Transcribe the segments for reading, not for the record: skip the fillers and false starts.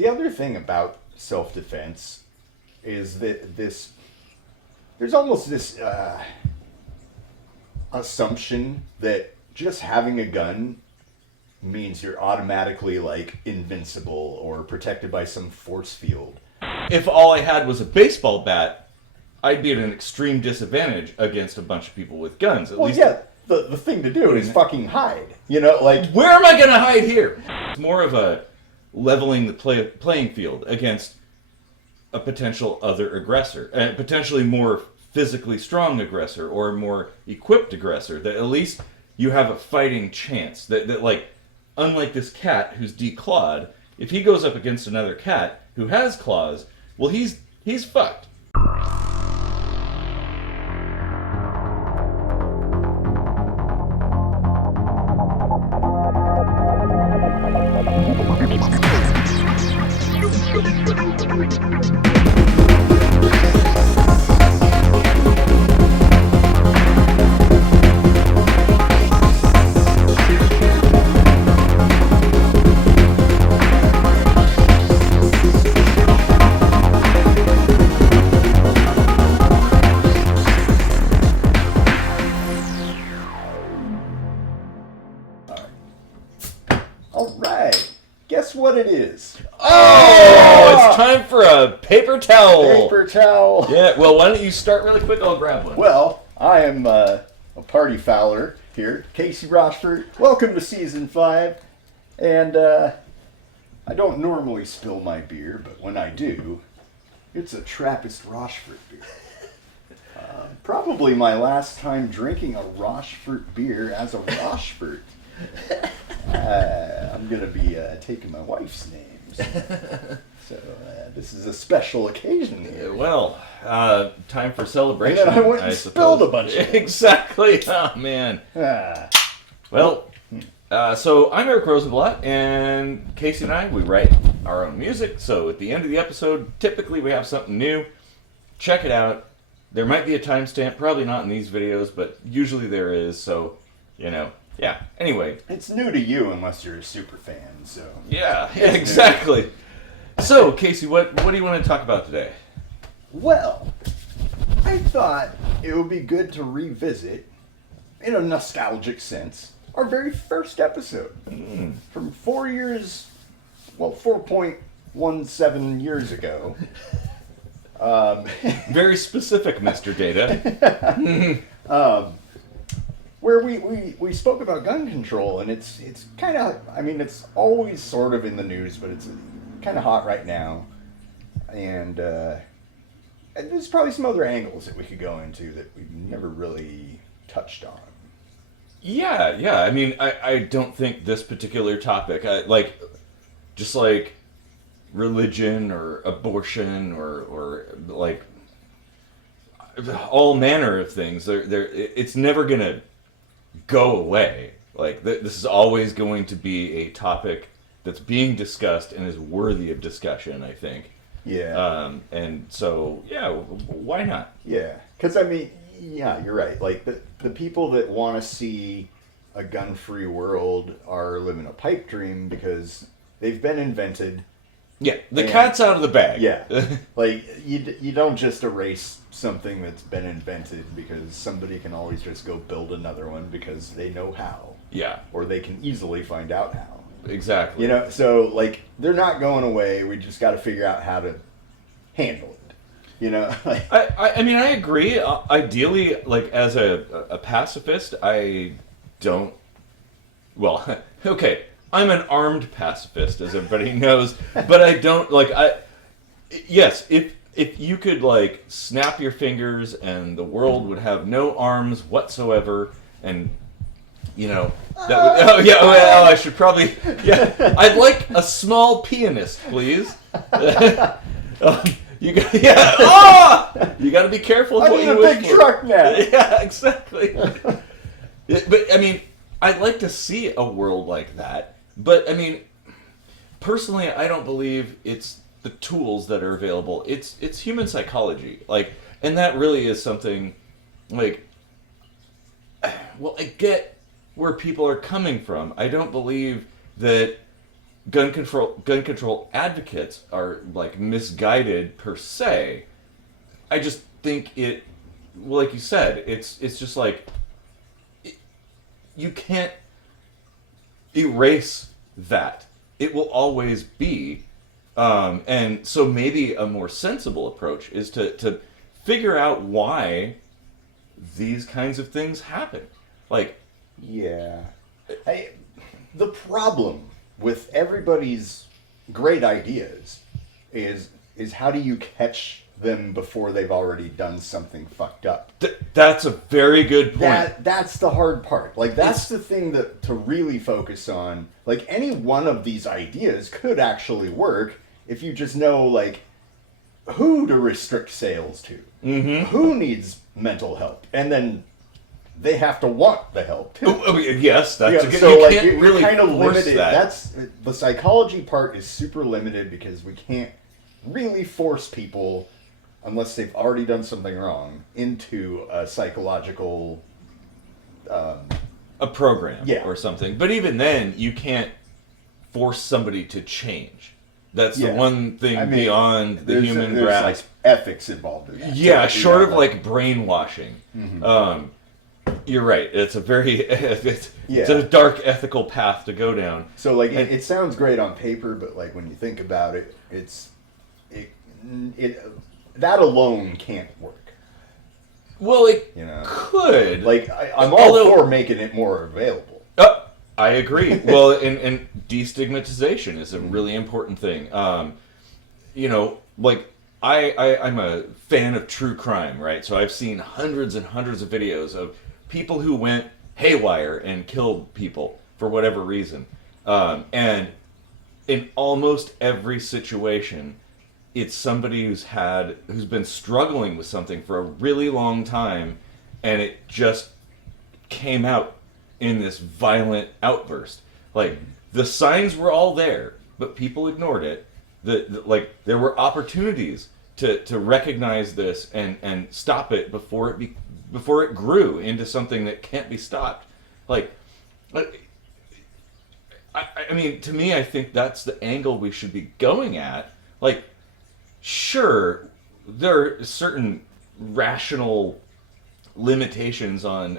The other thing about self-defense is that there's almost this assumption that just having a gun means you're automatically like invincible or protected by some force field. If all I had was a baseball bat, I'd be at an extreme disadvantage against a bunch of people with guns. At least the thing to do is fucking hide. You know, like... Where am I going to hide here? It's more of a leveling the playing field against a potential other aggressor. And potentially more physically strong aggressor or more equipped aggressor. That at least you have a fighting chance. That like, unlike this cat who's declawed, if he goes up against another cat who has claws, well, he's fucked. What it is. Oh, it's time for a paper towel. Paper towel. Yeah, well, why don't you start really quick? I'll grab one. Well, I am a party fouler here, Casey Rochford. Welcome to Season 5. And I don't normally spill my beer, but when I do, it's a Trappist Rochford beer. Probably my last time drinking a Rochford beer as a Rochford. I'm going to be taking my wife's names. So this is a special occasion here. Well, time for celebration. And then I went and spilled a bunch of them. Exactly. Oh, man. Well, so I'm Eric Rosenblatt, and Casey and I, we write our own music. So at the end of the episode, typically we have something new. Check it out. There might be a timestamp, probably not in these videos, but usually there is. So, you know. Yeah, anyway. It's new to you unless you're a super fan, so... Yeah, exactly. So, Casey, what do you want to talk about today? Well, I thought it would be good to revisit, in a nostalgic sense, our very first episode. From 4.17 years ago. Very specific, Mr. Data. Where we spoke about gun control, and it's kind of, I mean, it's always sort of in the news, but it's kind of hot right now. And there's probably some other angles that we could go into that we've never really touched on. Yeah. I mean, I don't think this particular topic, just like religion or abortion or like all manner of things, it's never going to go away. Like, this is always going to be a topic that's being discussed and is worthy of discussion, I think. Yeah. And so, yeah, why not? Yeah. Because, I mean, yeah, you're right. Like, the people that want to see a gun-free world are living a pipe dream because they've been invented. Yeah, the cat's out of the bag. Yeah. Like, you don't just erase something that's been invented because somebody can always just go build another one because they know how. Yeah. Or they can easily find out how. Exactly. You know, so, like, they're not going away. We just got to figure out how to handle it. You know? I mean, I agree. Ideally, like, as a pacifist, I don't... Well, okay, I'm an armed pacifist, as everybody knows, but I don't, like, yes, if you could, like, snap your fingers and the world would have no arms whatsoever, and, you know, that would, I should probably, I'd like a small pianist, please. You got, you got to be careful of what you wish for. I need a big truck now. Yeah, exactly. But, I mean, I'd like to see a world like that, but, I mean, personally, I don't believe it's the tools that are available. It's human psychology, like, and that really is something, like, well, I get where people are coming from. I don't believe that gun control advocates are like misguided per se. I just think it, well, like you said, it's just like you can't erase that. It will always be, and so maybe a more sensible approach is to figure out why these kinds of things happen. Like, yeah, the problem with everybody's great ideas is how do you catch them before they've already done something fucked up? That's a very good point. That's the hard part. Like, that's the thing that to really focus on. Like, any one of these ideas could actually work if you just know, like, who to restrict sales to, who needs mental help, and then they have to want the help too. Yes, that's a good. So You like, can't really kind of force limited. that. That's the psychology part is super limited because we can't really force people, unless they've already done something wrong, into a psychological A program, Yeah. or something. But even then, you can't force somebody to change. That's the Yeah. one thing I mean, beyond the there's human like grasp. ethics involved in that. Yeah, So, short you of know, like brainwashing. You're right. It's a very it's a dark ethical path to go down. So like it sounds great on paper, but like when you think about it, it that alone can't work. Well, it You know, could. like I'm all Although- for making it more available. I agree. Well, and destigmatization is a really important thing. You know, like I'm a fan of true crime, right? So I've seen hundreds and hundreds of videos of people who went haywire and killed people for whatever reason. And in almost every situation, it's somebody who's been struggling with something for a really long time, and it just came out in this violent outburst. Like, the signs were all there, but people ignored it. Like, there were opportunities to recognize this and stop it before it grew into something that can't be stopped. Like, I mean, to me, I think that's the angle we should be going at. Like, sure, there are certain rational limitations on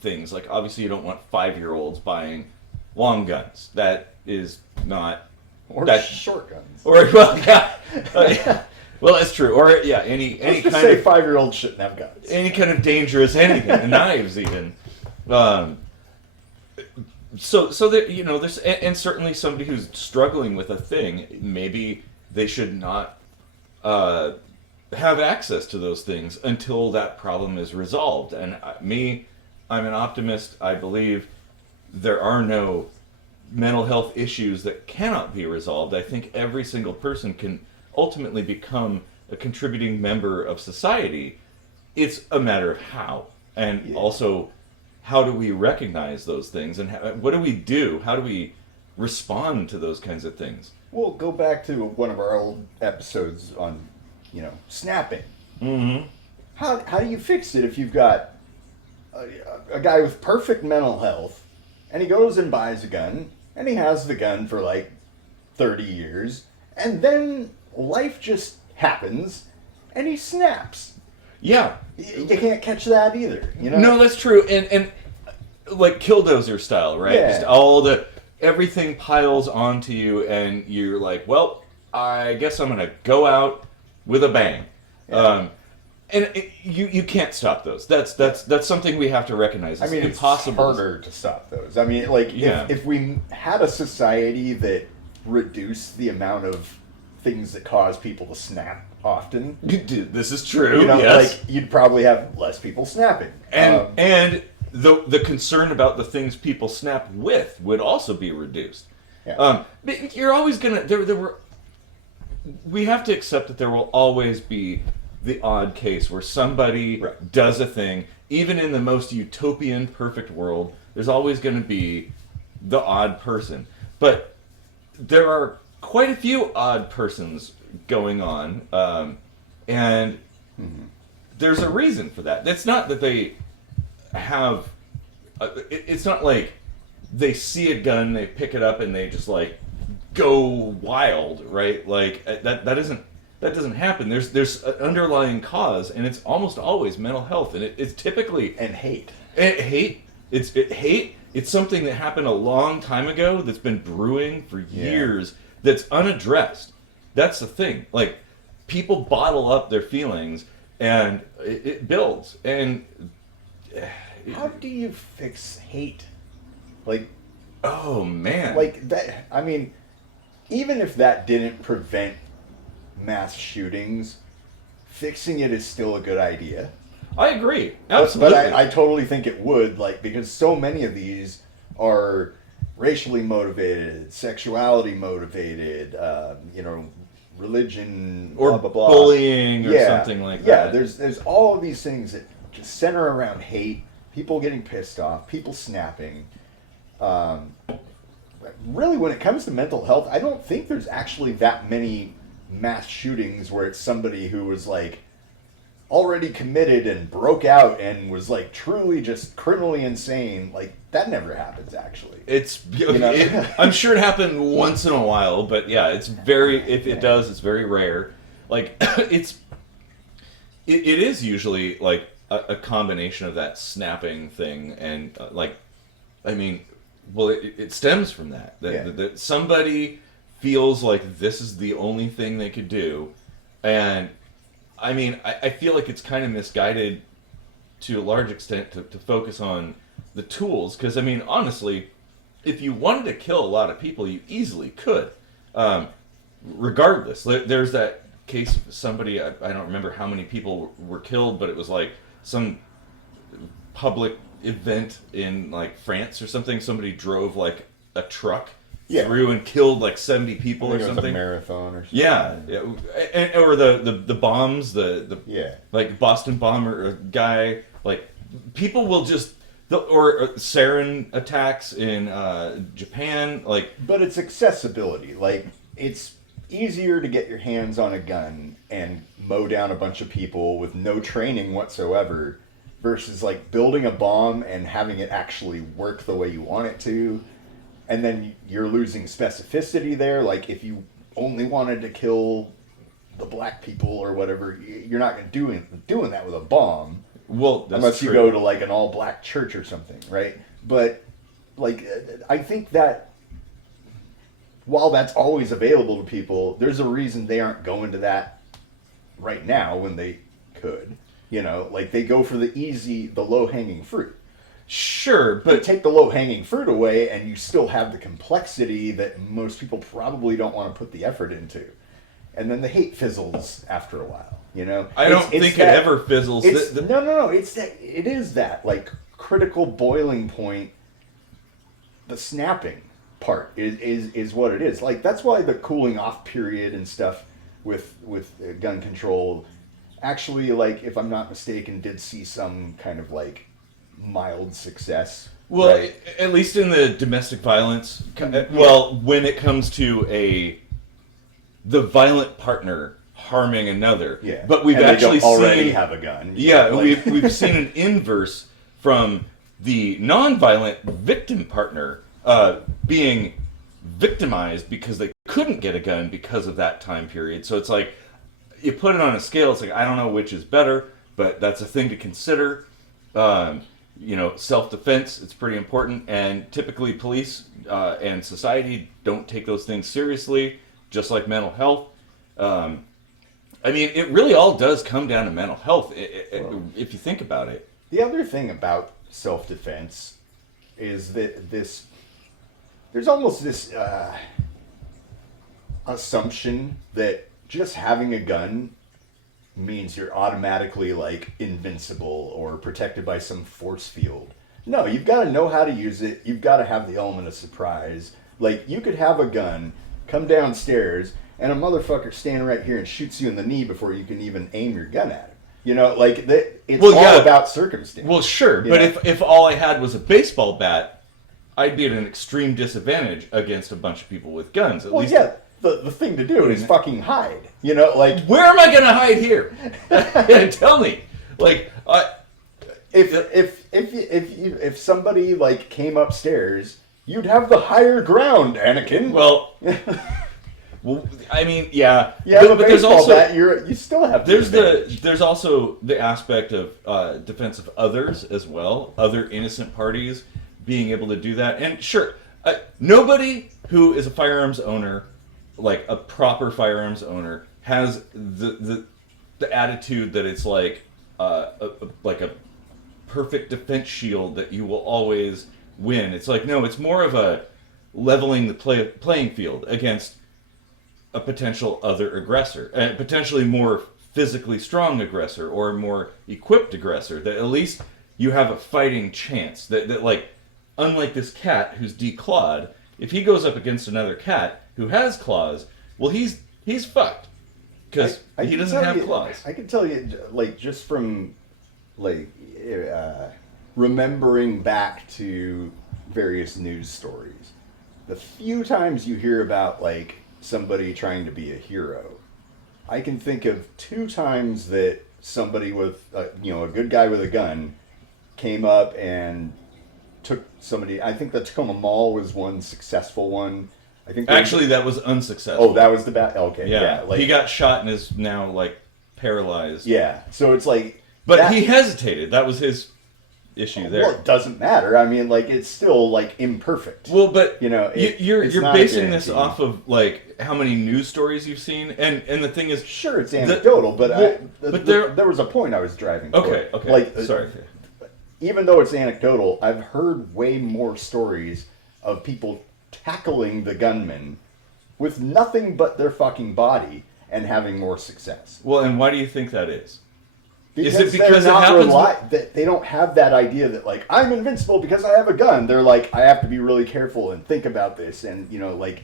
things. Like, obviously, you don't want 5-year-olds buying long guns. That is not... Or that, short guns. Or, well, yeah. Well, that's true. Or, yeah, any Let's just kind say of... 5-year-olds shouldn't have guns. Any kind of dangerous anything. Knives, even. So that, you know, there's... And certainly somebody who's struggling with a thing, maybe they should not... have access to those things until that problem is resolved. And I'm an optimist. I believe there are no mental health issues that cannot be resolved. I think every single person can ultimately become a contributing member of society. It's a matter of how. And also, how do we recognize those things? And what do we do? How do we respond to those kinds of things? We'll go back to one of our old episodes on, you know, snapping. Mm-hmm. How do you fix it if you've got a guy with perfect mental health, and he goes and buys a gun, and he has the gun for like 30 years, and then life just happens, and he snaps? Yeah. You can't catch that either, you know? No, that's true. And like Killdozer style, right? Yeah. Just everything piles onto you, and you're like, well, I guess I'm gonna go out with a bang. Yeah. You can't stop those. That's something we have to recognize. It's I mean, impossible. it's harder to stop those. I mean, like, if we had a society that reduced the amount of things that cause people to snap often, This is true. you know, Yes. like, you'd probably have less people snapping. And the concern about the things people snap with would also be reduced. Yeah. But you're always gonna we have to accept that there will always be the odd case where somebody does a thing. Even in the most utopian, perfect world, there's always going to be the odd person. But there are quite a few odd persons going on, and there's a reason for that. It's not that they have... it's not like they see a gun, they pick it up, and they just, like, go wild, right? Like that doesn't happen. There's an underlying cause, and it's almost always mental health, and it's typically And hate. hate. Hate. It's something that happened a long time ago that's been brewing for years that's unaddressed. That's the thing. Like, people bottle up their feelings, and it builds. And How do you fix hate? Like, oh man, like that. I mean, even if that didn't prevent mass shootings, fixing it is still a good idea. I agree. Absolutely. But I totally think it would, like, because so many of these are racially motivated, sexuality motivated, religion, or blah, blah, blah. bullying or something like that. Yeah, there's all of these things that just center around hate, people getting pissed off, people snapping. Really, when it comes to mental health, I don't think there's actually that many mass shootings where it's somebody who was, like, already committed and broke out and was, like, truly just criminally insane. Like, that never happens, actually. It's I'm sure it happened once in a while, but yeah, it's very, if it does, it's very rare. Like, it is usually like a combination of that snapping thing and it stems from that somebody feels like this is the only thing they could do. And I feel like it's kind of misguided to a large extent to focus on the tools, because honestly, if you wanted to kill a lot of people, you easily could. Regardless, there's that case of somebody, I don't remember how many people were killed, but it was like some public event in like France or something. Somebody drove like a truck through and killed like 70 people or something. It was a marathon or something. Yeah. Or the bombs, the like Boston bomber guy. Like, people will just, or sarin attacks in Japan. Like, but it's accessibility. Like, it's easier to get your hands on a gun and mow down a bunch of people with no training whatsoever, versus like building a bomb and having it actually work the way you want it to. And then you're losing specificity there. Like, if you only wanted to kill the black people or whatever, you're not going to doing that with a bomb. Well, that's unless true. you go to like an all-black church or something, right? But like, I think that while that's always available to people, there's a reason they aren't going to that right now when they could. Like, they go for the low-hanging fruit. Sure, but take the low-hanging fruit away, and you still have the complexity that most people probably don't want to put the effort into. And then the hate fizzles after a while, I don't think it ever fizzles. No. It is that, like, critical boiling point. The snapping part is what it is. Like, that's why the cooling off period and stuff with gun control actually, like, if I'm not mistaken, did see some kind of, like, mild success. Well, right? At least in the domestic violence. Well, when it comes to the violent partner harming another. Yeah. But we've actually already have a gun. Yeah, we've seen an inverse from the non-violent victim partner being victimized because they couldn't get a gun because of that time period. So it's like, you put it on a scale, it's like, I don't know which is better, but that's a thing to consider. Self-defense, it's pretty important, and typically police and society don't take those things seriously, just like mental health. It really all does come down to mental health, if you think about it. The other thing about self-defense is that there's almost this assumption that just having a gun means you're automatically, like, invincible or protected by some force field. No, you've got to know how to use it. You've got to have the element of surprise. Like, you could have a gun, come downstairs, and a motherfucker standing right here and shoots you in the knee before you can even aim your gun at him. It's all about circumstance. Well, sure, but if all I had was a baseball bat, I'd be at an extreme disadvantage against a bunch of people with guns. At least. Yeah. The thing to do is fucking hide. Where am I gonna hide here? Tell me. Like, if somebody, like, came upstairs You'd have the higher ground, Anakin. Well, well, I mean, yeah, yeah, but there's also bat, you still have there's also the aspect of defense of others as well, other innocent parties being able to do that. And sure, nobody who is a firearms owner, like a proper firearms owner, has the attitude that it's like a perfect defense shield that you will always win. It's like, no, it's more of a leveling the playing field against a potential other aggressor, a potentially more physically strong aggressor or a more equipped aggressor, that at least you have a fighting chance. That like, unlike this cat who's declawed, if he goes up against another cat who has claws, well, he's fucked. Because he doesn't have claws. I can tell you, like, just from, like, remembering back to various news stories, the few times you hear about, like, somebody trying to be a hero, I can think of 2 times that somebody with, a good guy with a gun came up and took somebody. I think the Tacoma Mall was one successful one. I think actually that was unsuccessful. Oh, that was the bad. Okay, yeah. Like, he got shot and is now like paralyzed. Yeah, so it's like. But he hesitated. That was his issue there. Well, it doesn't matter. I mean, like, it's still like imperfect. Well, but you're basing this guarantee. off of like how many news stories you've seen, and the thing is, sure, it's anecdotal, but there was a point I was driving toward. Okay. Like, sorry. Even though it's anecdotal, I've heard way more stories of people tackling the gunman with nothing but their fucking body and having more success. Well, and why do you think that is? Because is it because it happens? That they don't have that idea that, like, I'm invincible because I have a gun. They're like, I have to be really careful and think about this, and may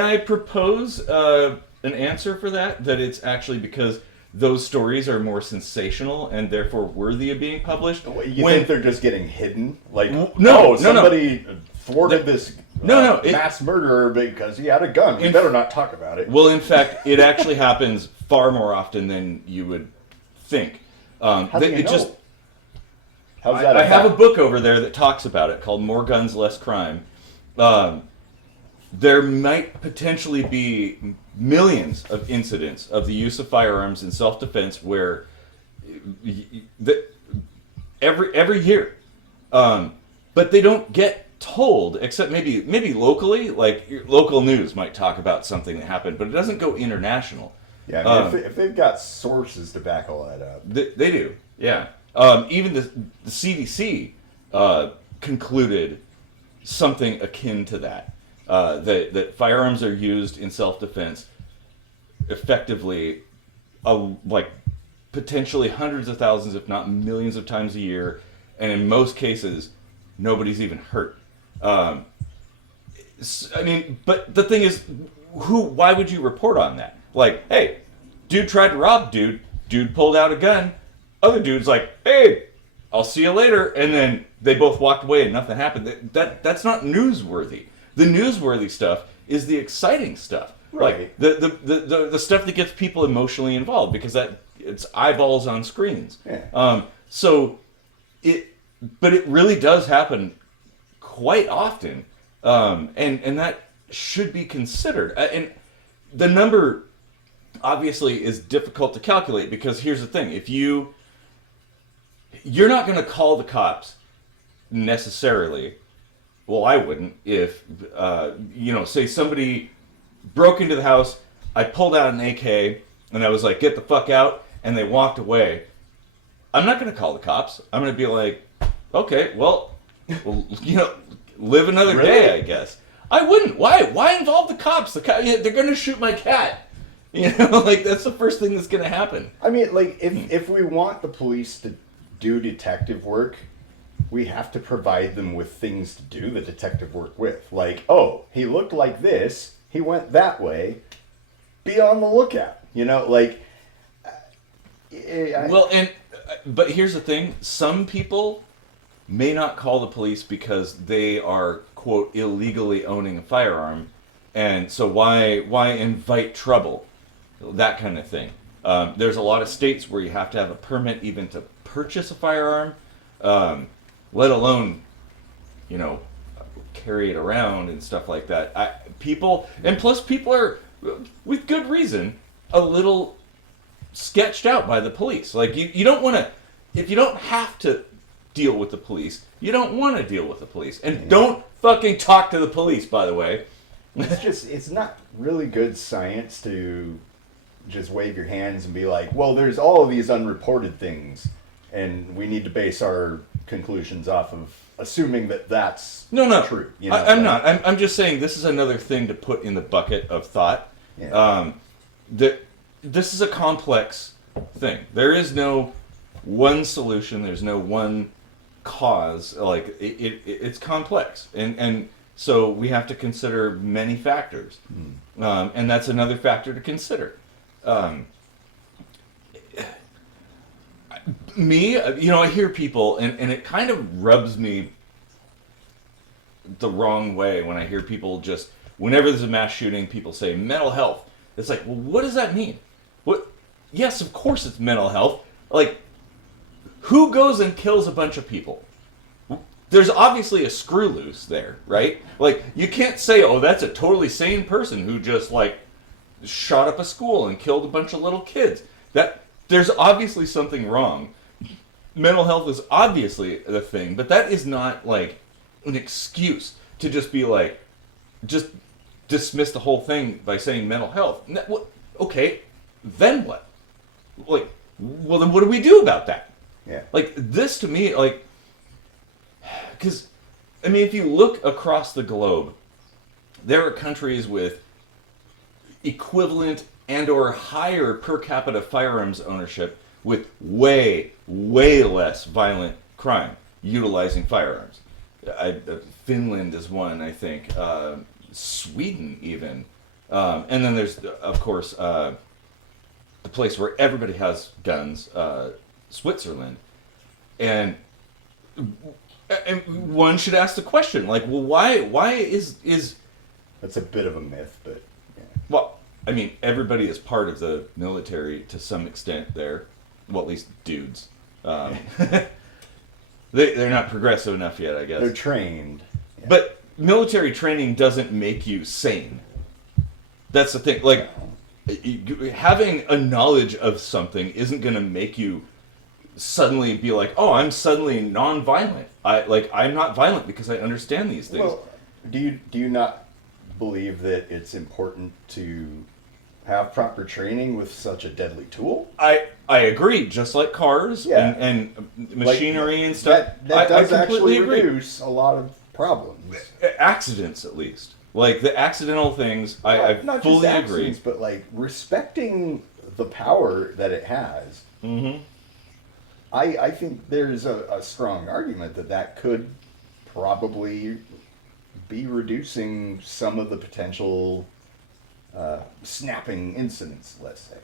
I propose an answer for that? That it's actually because those stories are more sensational and therefore worthy of being published. You think they're just getting hidden? Like, somebody thwarted this mass murderer because he had a gun. We better not talk about it. Well, in fact, it actually happens far more often than you would think. How do you know? How's that? I have a book over there that talks about it called More Guns, Less Crime. There might potentially be millions of incidents of the use of firearms in self-defense where every year, but they don't get told, except maybe locally. Like, your local news might talk about something that happened, but it doesn't go international. Yeah, I mean, if they've got sources to back all that up, they do. Yeah, even the CDC concluded something akin to that. That firearms are used in self-defense effectively, like potentially hundreds of thousands, if not millions of times a year, and in most cases, nobody's even hurt. I mean, but the thing is, why would you report on that? Like, hey, dude tried to rob dude pulled out a gun, other dude's like, hey, I'll see you later, and then they both walked away and nothing happened. That's not newsworthy. The newsworthy stuff is the exciting stuff, right? Like the stuff that gets people emotionally involved, because it's eyeballs on screens. Yeah. But it really does happen quite often, and that should be considered. And the number obviously is difficult to calculate, because here's the thing: if you're not going to call the cops necessarily. Well, I wouldn't if, say somebody broke into the house, I pulled out an AK, and I was like, get the fuck out, and they walked away. I'm not going to call the cops. I'm going to be like, okay, well, live another day, I guess. I wouldn't. Why involve the cops? They're going to shoot my cat. Like, that's the first thing that's going to happen. I mean, like, if we want the police to do detective work, we have to provide them with things to do the detective work with. Like, oh, he looked like this, he went that way, be on the lookout. But here's the thing: some people may not call the police because they are, quote, illegally owning a firearm, and so why invite trouble? That kind of thing. There's a lot of states where you have to have a permit even to purchase a firearm. Let alone, carry it around and stuff like that. People are, with good reason, a little sketched out by the police. Like you don't want to, if you don't have to deal with the police, you don't want to deal with the police, and don't fucking talk to the police. By the way, it's not really good science to just wave your hands and be like, well, there's all of these unreported things, and we need to base our conclusions off of assuming that that's true. I'm not. I'm just saying this is another thing to put in the bucket of thought. Yeah. This is a complex thing. There is no one solution. There's no one cause. Like it's complex, and so we have to consider many factors, and that's another factor to consider. I hear people, and it kind of rubs me the wrong way when I hear people just, whenever there's a mass shooting, people say mental health. It's like, well, what does that mean? What? Yes, of course it's mental health. Like, who goes and kills a bunch of people? There's obviously a screw loose there, right? Like, you can't say, oh, that's a totally sane person who just, like, shot up a school and killed a bunch of little kids. There's obviously something wrong. Mental health is obviously the thing, but that is not, like, an excuse to just be like, just dismiss the whole thing by saying mental health. Okay, then what? Like, well, then what do we do about that? Yeah. Like, this to me, like, because, I mean, if you look across the globe, there are countries with equivalent and or higher per capita firearms ownership with way, way less violent crime utilizing firearms. Finland is one, I think. Sweden even. And then there's, of course, the place where everybody has guns, Switzerland. And one should ask the question, like, well, why is... That's a bit of a myth, but... Yeah. Well, I mean, everybody is part of the military to some extent there. Well, at least dudes. They're not progressive enough yet, I guess. They're trained. Yeah. But military training doesn't make you sane. That's the thing. Like, having a knowledge of something isn't going to make you suddenly be like, oh, I'm suddenly non-violent. I'm not violent because I understand these things. Well, do you not believe that it's important to have proper training with such a deadly tool? I agree, just like cars and machinery and stuff. That does I actually agree. reduce a lot of problems. Accidents, at least. Like, the accidental things, I not fully just agree. accidents, but, like, respecting the power that it has. Mm-hmm. I think there's a strong argument that could probably be reducing some of the potential snapping incidents, let's say.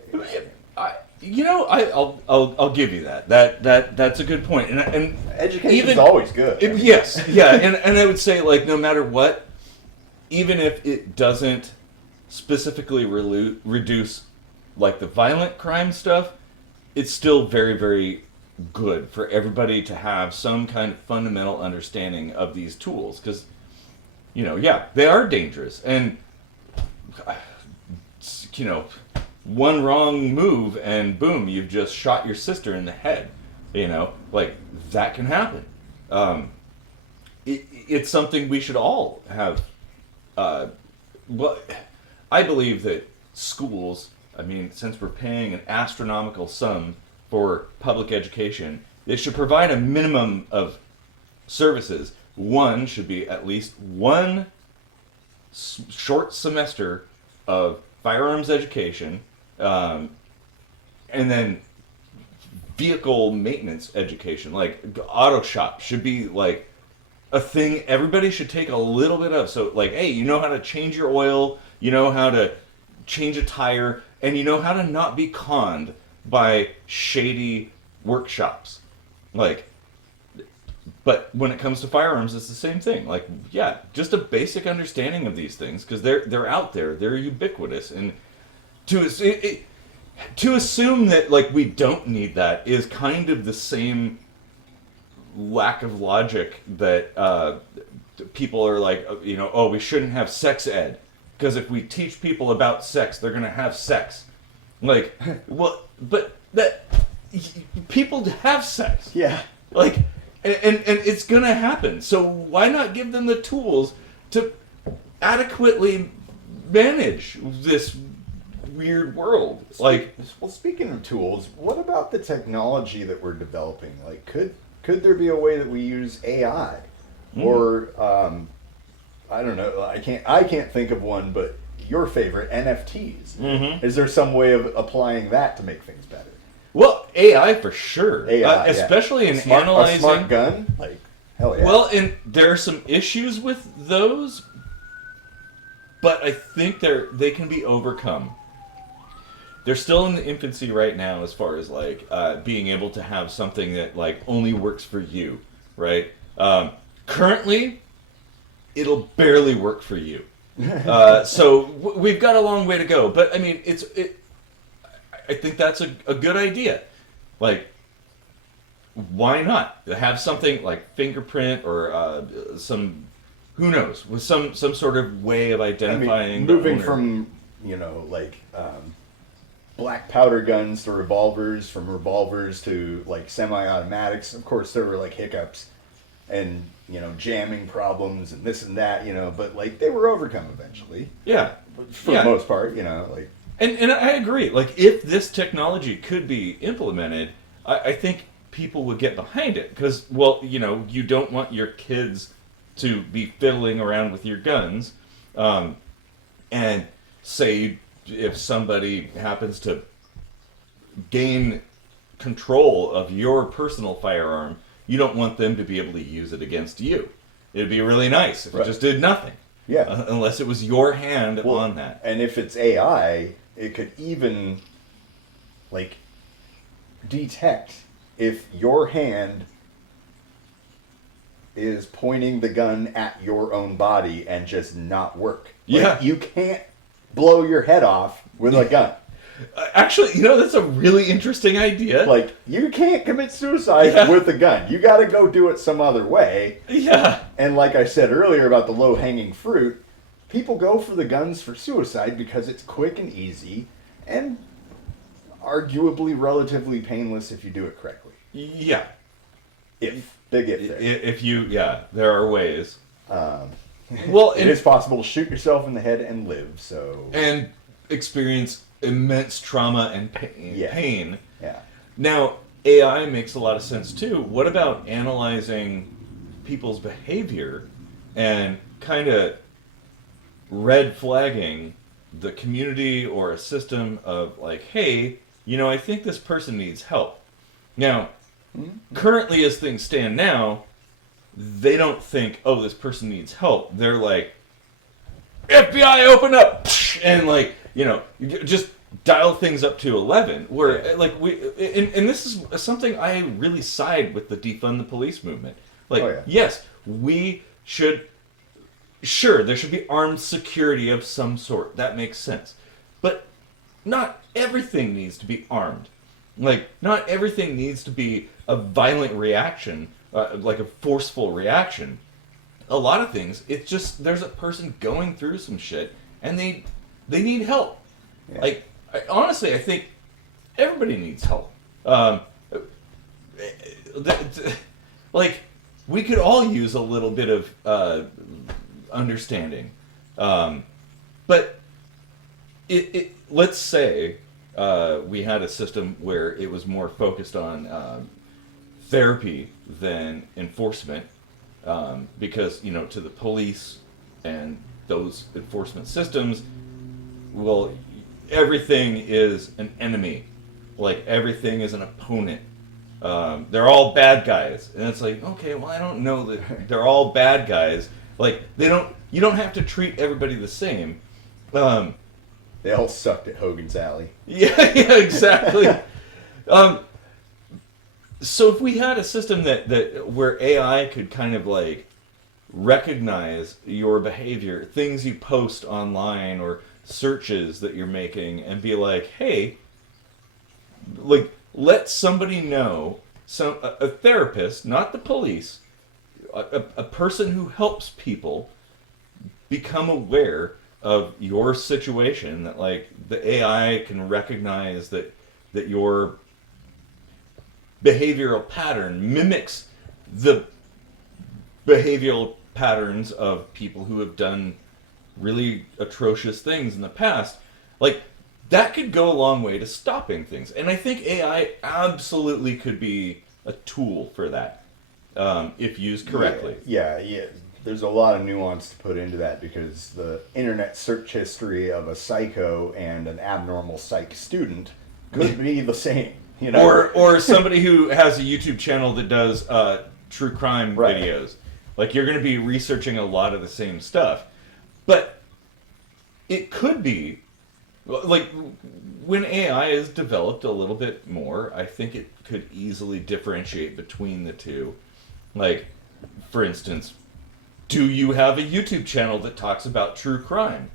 I'll give you that. That's a good point. And education is always good. Yes, yeah, and I would say, like, no matter what, even if it doesn't specifically reduce, like, the violent crime stuff, it's still very, very good for everybody to have some kind of fundamental understanding of these tools, because, they are dangerous, and one wrong move and boom, you've just shot your sister in the head. Like, that can happen. It's something we should all have. Well, I believe that schools, I mean, since we're paying an astronomical sum for public education, they should provide a minimum of services. One should be at least one short semester of firearms education, and then vehicle maintenance education. Like, auto shop should be, like, a thing everybody should take a little bit of. So, like, hey, you know how to change your oil, you know how to change a tire, and you know how to not be conned by shady workshops. Like, but when it comes to firearms, it's the same thing. Like, yeah, just a basic understanding of these things, because they're out there, they're ubiquitous, and to assume that, like, we don't need that is kind of the same lack of logic that people are like, oh, we shouldn't have sex ed because if we teach people about sex, they're gonna have sex. Like, well, but that people have sex. Yeah. Like, and it's gonna happen. So why not give them the tools to adequately manage this weird world? Like, well, speaking of tools, what about the technology that we're developing? Like, could there be a way that we use AI, or I don't know. I can't think of one, but your favorite, NFTs. Mm-hmm. Is there some way of applying that to make things better? well, AI for sure, AI, especially in a analyzing. smart gun, like hell yeah. Well, and there are some issues with those, but I think they can be overcome. They're still in the infancy right now as far as like being able to have something that like only works for you, right? Currently, it'll barely work for you. So we've got a long way to go. But I mean, I think that's a good idea. Like, why not have something like fingerprint or some, who knows, with some sort of way of identifying. Moving the owner. from like black powder guns to revolvers, from revolvers to like semi-automatics. Of course, there were like hiccups and jamming problems and this and that, but like they were overcome eventually. Yeah, For the most part, like. And I agree. Like, if this technology could be implemented, I think people would get behind it because, well, you don't want your kids to be fiddling around with your guns, and say if somebody happens to gain control of your personal firearm, you don't want them to be able to use it against you. It'd be really nice if it just did nothing. Yeah. Unless it was your hand on that. And if it's AI, it could even like detect if your hand is pointing the gun at your own body and just not work. Like, you can't blow your head off with a gun. Actually, that's a really interesting idea. Like, you can't commit suicide with a gun. You got to go do it some other way. Yeah. And like I said earlier about the low-hanging fruit, people go for the guns for suicide because it's quick and easy and arguably relatively painless if you do it correctly. Yeah. Big if there. If you, there are ways. Well, it is possible to shoot yourself in the head and live, so. And experience immense trauma and pain. Yeah. Now, AI makes a lot of sense too. What about analyzing people's behavior and kind of red flagging the community or a system of like, hey, I think this person needs help. Now, currently as things stand now, they don't think, oh, this person needs help. They're like, FBI, open up! And like, just dial things up to 11. Where like and this is something I really side with the defund the police movement. Like, yes, we should. Sure, there should be armed security of some sort. That makes sense. But not everything needs to be armed. Like, not everything needs to be a violent reaction, like a forceful reaction. A lot of things, it's just there's a person going through some shit and they need help. Yeah. Like, honestly, I think everybody needs help. Like, we could all use a little bit of understanding. But let's say we had a system where it was more focused on therapy than enforcement, because to the police and those enforcement systems, well, everything is an enemy. Like, everything is an opponent. They're all bad guys, and it's like, okay, well, I don't know that they're all bad guys. Like, you don't have to treat everybody the same. They all sucked at Hogan's Alley. Yeah, exactly. So if we had a system that where AI could kind of like recognize your behavior, things you post online or searches that you're making, and be like, hey, like, let somebody know, a therapist, not the police, a person who helps people become aware of your situation, that like the AI can recognize that your behavioral pattern mimics the behavioral patterns of people who have done really atrocious things in the past, like that could go a long way to stopping things. And I think AI absolutely could be a tool for that, if used correctly. Yeah. There's a lot of nuance to put into that because the internet search history of a psycho and an abnormal psych student could be the same, you know. Or somebody who has a YouTube channel that does true crime videos. Like, you're going to be researching a lot of the same stuff. But it could be, like, when AI is developed a little bit more, I think it could easily differentiate between the two. Like, for instance, do you have a YouTube channel that talks about true crime?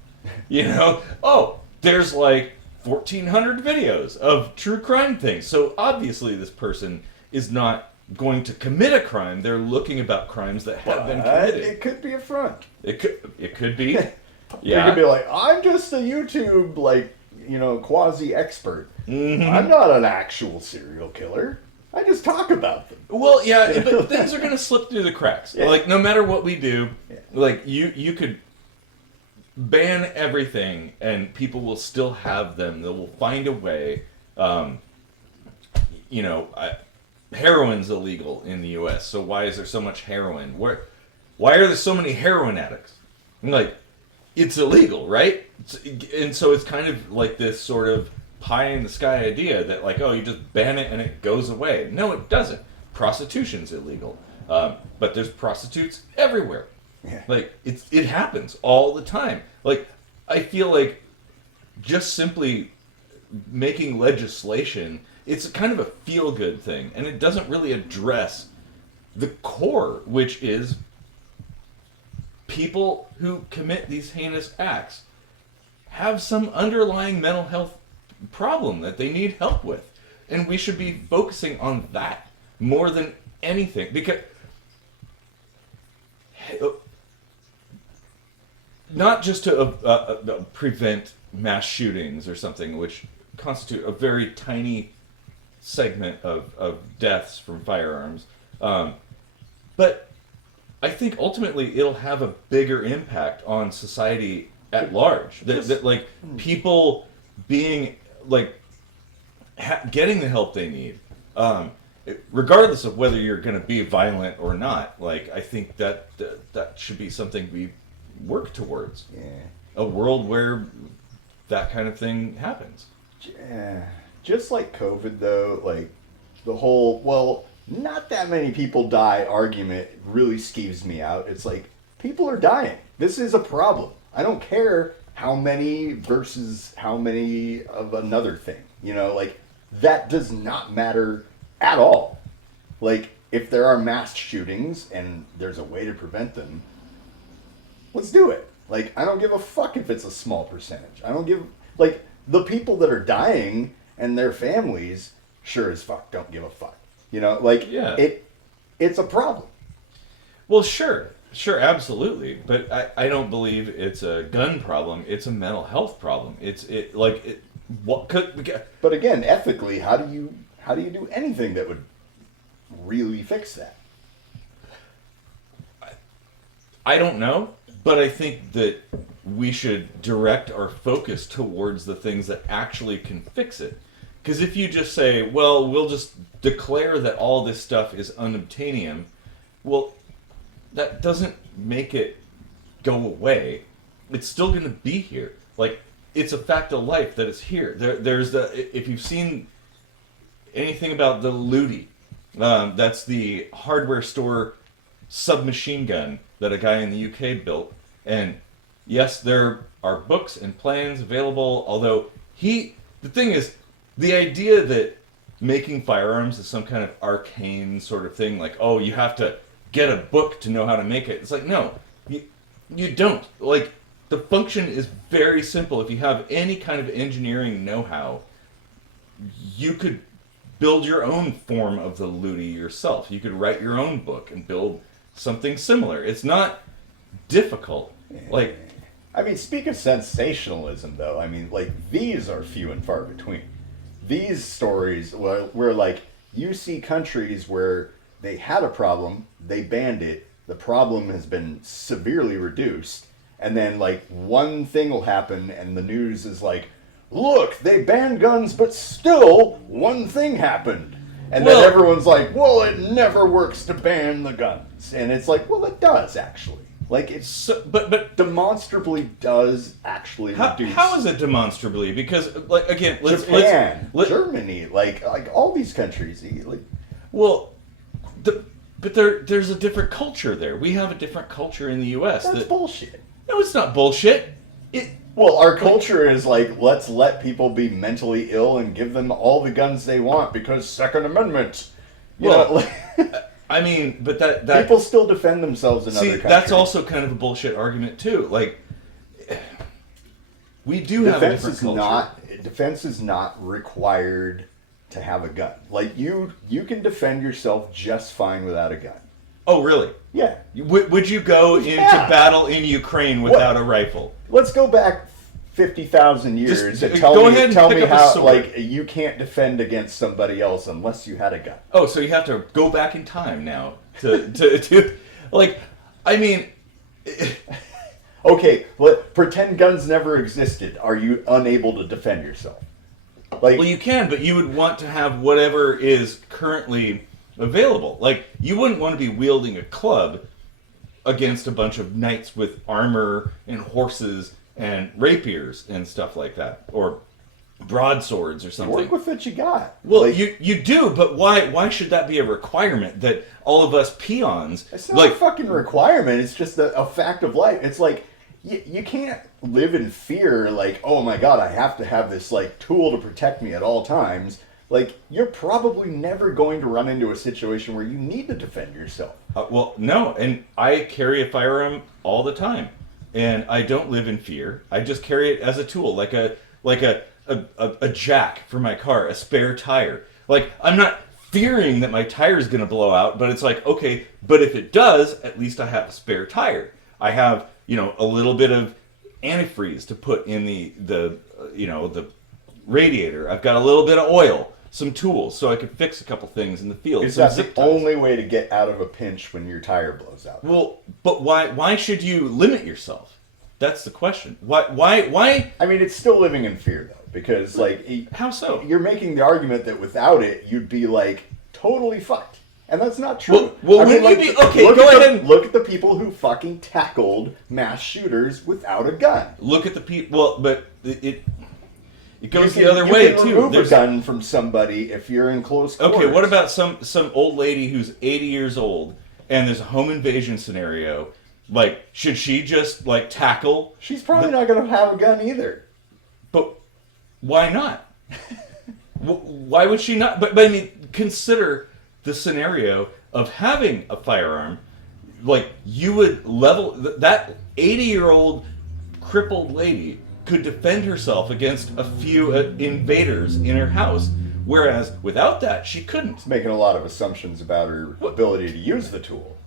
You know, oh, there's like 1,400 videos of true crime things. So obviously this person is not going to commit a crime. They're looking about crimes that have been committed. It could be a front. It could be. Yeah. It could be like, I'm just a YouTube, like, you know, quasi-expert. Mm-hmm. I'm not an actual serial killer. I just talk about them. Well, yeah, but things are going to slip through the cracks. Yeah. Like, no matter what we do, like, you could ban everything and people will still have them. They will find a way. You know, heroin's illegal in the U.S., so why is there so much heroin? Why are there so many heroin addicts? Like, it's illegal, right? And so it's kind of like this sort of pie-in-the-sky idea that, like, oh, you just ban it and it goes away. No, it doesn't. Prostitution's illegal. But there's prostitutes everywhere. Yeah. Like, it happens all the time. Like, I feel like just simply making legislation, it's kind of a feel-good thing, and it doesn't really address the core, which is people who commit these heinous acts have some underlying mental health problem that they need help with. And we should be focusing on that more than anything. Because not just to prevent mass shootings or something, which constitute a very tiny segment of deaths from firearms. But I think ultimately it'll have a bigger impact on society at large. That like people being like getting the help they need, regardless of whether you're going to be violent or not. Like, I think that should be something we work towards. Yeah. A world where that kind of thing happens. Yeah. Just like COVID, though, like the whole, well, not that many people die argument really skeeves me out. It's like, people are dying. This is a problem. I don't care how many versus how many of another thing. You know, like, that does not matter at all. Like, if there are mass shootings and there's a way to prevent them, let's do it. Like, I don't give a fuck if it's a small percentage. I don't give, like, the people that are dying and their families sure as fuck don't give a fuck. You know, like, yeah. It's a problem. Well, sure, absolutely. But I don't believe it's a gun problem. It's a mental health problem. What could? But again, ethically, how do you do anything that would really fix that? I don't know, but I think that we should direct our focus towards the things that actually can fix it. Because if you just say, well, we'll just declare that all this stuff is unobtainium, well, that doesn't make it go away. It's still going to be here. Like, it's a fact of life that it's here. If you've seen anything about the Ludi, that's the hardware store submachine gun that a guy in the UK built. And yes, there are books and plans available, although the thing is, the idea that making firearms is some kind of arcane sort of thing, like, oh, you have to get a book to know how to make it. It's like, no, you don't. Like, the function is very simple. If you have any kind of engineering know-how, you could build your own form of the Ludi yourself. You could write your own book and build something similar. It's not difficult. Like, I mean, speak of sensationalism, though. I mean, like, these are few and far between. These stories where like, you see countries where they had a problem, they banned it, the problem has been severely reduced, and then, like, one thing will happen, and the news is like, look, they banned guns, but still, one thing happened. And then everyone's like, well, it never works to ban the guns. And it's like, well, it does, actually. Like, it's but demonstrably does actually reduce. How is it demonstrably? Because, like, again, Japan, Germany, like all these countries, like. Well, but there's a different culture there. We have a different culture in the U.S. That's bullshit. No, it's not bullshit. Well, our culture is like, let's let people be mentally ill and give them all the guns they want because Second Amendment. I mean, but that people still defend themselves in other countries. That's also kind of a bullshit argument too. Like, we do have a different culture. Defense is not required to have a gun. Like, you can defend yourself just fine without a gun. Oh, really? Yeah. Would you go into battle in Ukraine without a rifle? Let's go back 50,000 years and tell me how, like, you can't defend against somebody else unless you had a gun. Oh, so you have to go back in time now to like, I mean. Okay, pretend guns never existed. Are you unable to defend yourself? Like, well, you can, but you would want to have whatever is currently available. Like, you wouldn't want to be wielding a club against a bunch of knights with armor and horses and rapiers and stuff like that, or broadswords or something. Work with what you got. Well, like, you do, but why should that be a requirement that all of us peons? It's not a fucking requirement. It's just a fact of life. It's like, you can't live in fear, like, oh my god, I have to have this, like, tool to protect me at all times. Like, you're probably never going to run into a situation where you need to defend yourself. Well, no, and I carry a firearm all the time, and I don't live in fear. I just carry it as a tool, like a jack for my car, a spare tire. Like, I'm not fearing that my tire is going to blow out, but it's like, okay, but if it does, at least I have a spare tire. I have, a little bit of antifreeze to put in the radiator. I've got a little bit of oil, some tools, so I could fix a couple things in the field. Is that the only way to get out of a pinch when your tire blows out? Well, but why should you limit yourself? That's the question. Why? I mean, it's still living in fear, though, because, like... How so? You're making the argument that without it, you'd be, like, totally fucked. And that's not true. Well, I mean, go ahead and... Look at the people who fucking tackled mass shooters without a gun. Look at the people... Well, but it goes the other way, too. You can remove a gun from somebody if you're in close quarters. Okay, what about some old lady who's 80 years old, and there's a home invasion scenario? Like, should she just, like, tackle? She's probably not going to have a gun either. But why not? Why would she not? But I mean, consider the scenario of having a firearm. Like, you would level... That 80-year-old crippled lady could defend herself against a few invaders in her house. Whereas, without that, she couldn't. It's making a lot of assumptions about her ability to use the tool.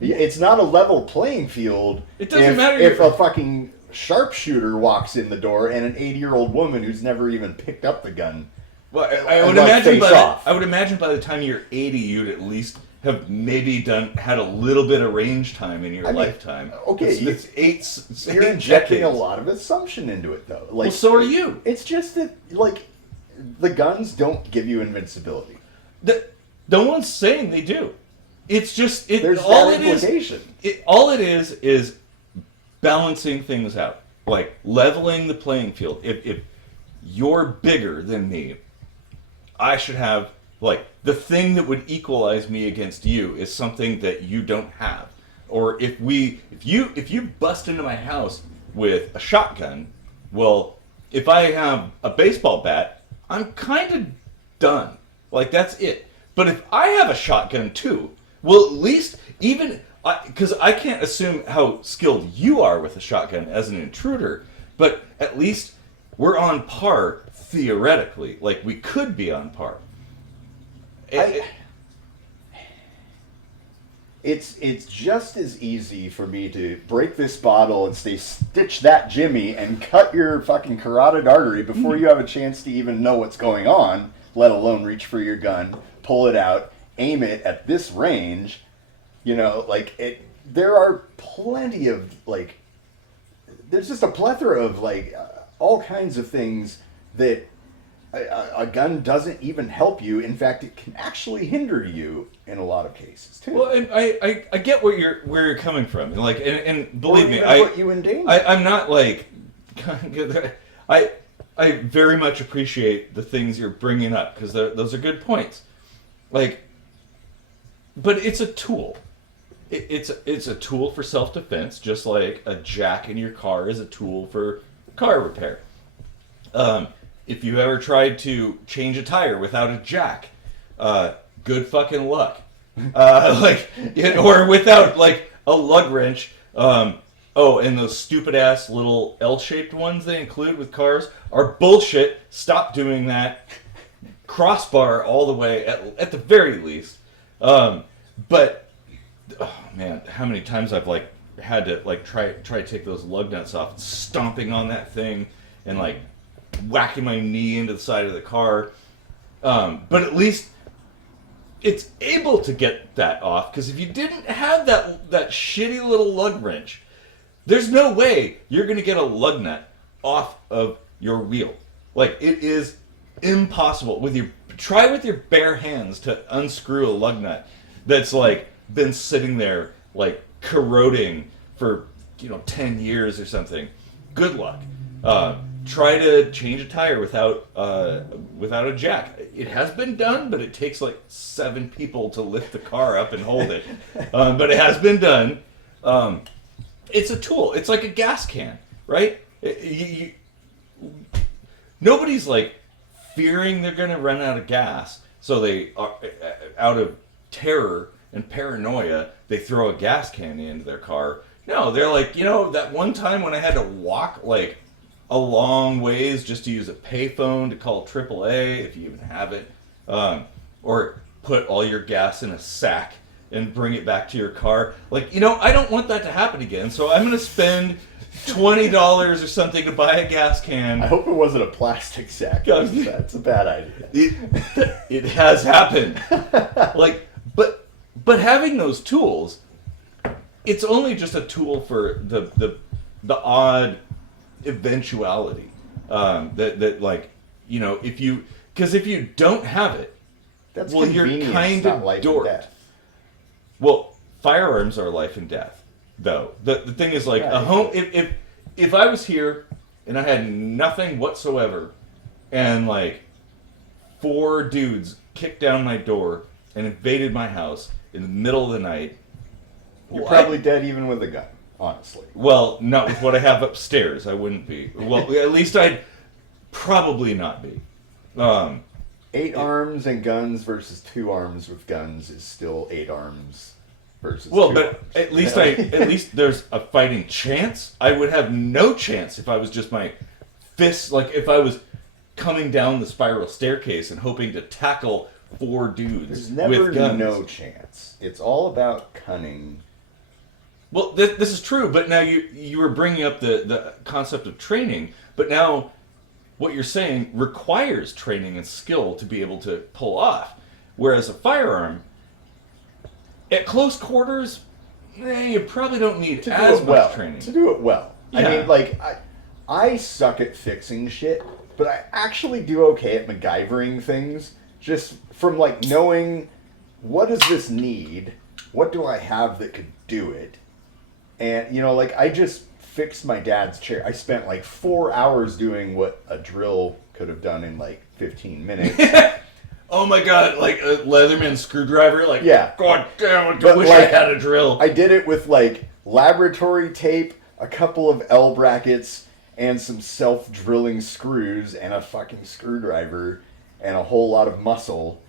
It's not a level playing field. It doesn't matter if a fucking sharpshooter walks in the door and an 80-year-old woman who's never even picked up the gun. Well, I would imagine by the time you're 80, you'd at least have maybe had a little bit of range time in your lifetime. Okay, you're injecting a lot of assumption into it, though. Like, well, so are you. It's just that, like, the guns don't give you invincibility. No one's saying they do. It's just There's all that it implication. All it is balancing things out, like leveling the playing field. If you're bigger than me, I should have, like, the thing that would equalize me against you is something that you don't have. Or if you bust into my house with a shotgun, well, if I have a baseball bat, I'm kind of done. Like, that's it. But if I have a shotgun too, well, at least because I can't assume how skilled you are with a shotgun as an intruder, but at least we're on par theoretically. Like, we could be on par. it's just as easy for me to break this bottle and say, stitch that Jimmy, and cut your fucking carotid artery before you have a chance to even know what's going on, let alone reach for your gun, pull it out, aim it at this range. You know, like, there are plenty of, like, there's just a plethora of, like, all kinds of things that a gun doesn't even help you. In fact, it can actually hinder you in a lot of cases too. Well, and I get where you're coming from. Like, and believe me, put you in danger. I'm not like, I very much appreciate the things you're bringing up because those are good points. Like, but it's a tool. It's a tool for self-defense, just like a jack in your car is a tool for car repair. If you ever tried to change a tire without a jack, good fucking luck. Or without like a lug wrench. And those stupid ass little L-shaped ones they include with cars are bullshit. Stop doing that. Crossbar all the way at the very least. But oh man, how many times I've like had to like try to take those lug nuts off, stomping on that thing and like whacking my knee into the side of the car. But at least it's able to get that off, because if you didn't have that shitty little lug wrench, there's no way you're gonna get a lug nut off of your wheel. Like, it is impossible. Try with your bare hands to unscrew a lug nut that's like been sitting there like corroding for 10 years or something. Good luck. Try to change a tire without a jack. It has been done, but it takes like 7 people to lift the car up and hold it. But it has been done. It's a tool. It's like a gas can, right? Nobody's like fearing they're going to run out of gas, so they are out of terror and paranoia, they throw a gas can into their car. No, they're like, that one time when I had to walk like a long ways just to use a payphone to call AAA, if you even have it, or put all your gas in a sack and bring it back to your car. Like, I don't want that to happen again, so I'm going to spend $20 or something to buy a gas can. I hope it wasn't a plastic sack. That's a bad idea. It has happened. Like, but having those tools, it's only just a tool for the odd eventuality that like, if you don't have it, that's well, you're kind of dorked. Well, firearms are life and death, though. The thing is, like, a home. If I was here and I had nothing whatsoever, and like 4 dudes kicked down my door and invaded my house in the middle of the night, you're probably dead even with a gun, honestly. Well, not with what I have upstairs. I wouldn't be. Well, at least I'd probably not be. 8 arms and guns versus 2 arms with guns is still 8 arms versus 2 arms. At least there's a fighting chance. I would have no chance if I was just my fists, like if I was coming down the spiral staircase and hoping to tackle 4 dudes There's with guns. no chance. It's all about cunning. Well, this is true, but now you were bringing up the concept of training, but now what you're saying requires training and skill to be able to pull off. Whereas a firearm, at close quarters, you probably don't need as much training. To do it well. Yeah. I mean, like, I suck at fixing shit, but I actually do okay at MacGyvering things, just from, like, knowing what does this need, what do I have that could do it, and, like, I just fixed my dad's chair. I spent, like, 4 hours doing what a drill could have done in, like, 15 minutes. Oh my god, like a Leatherman screwdriver? Like, yeah. God damn it, I wish I had a drill. I did it with, like, laboratory tape, a couple of L brackets, and some self-drilling screws, and a fucking screwdriver, and a whole lot of muscle,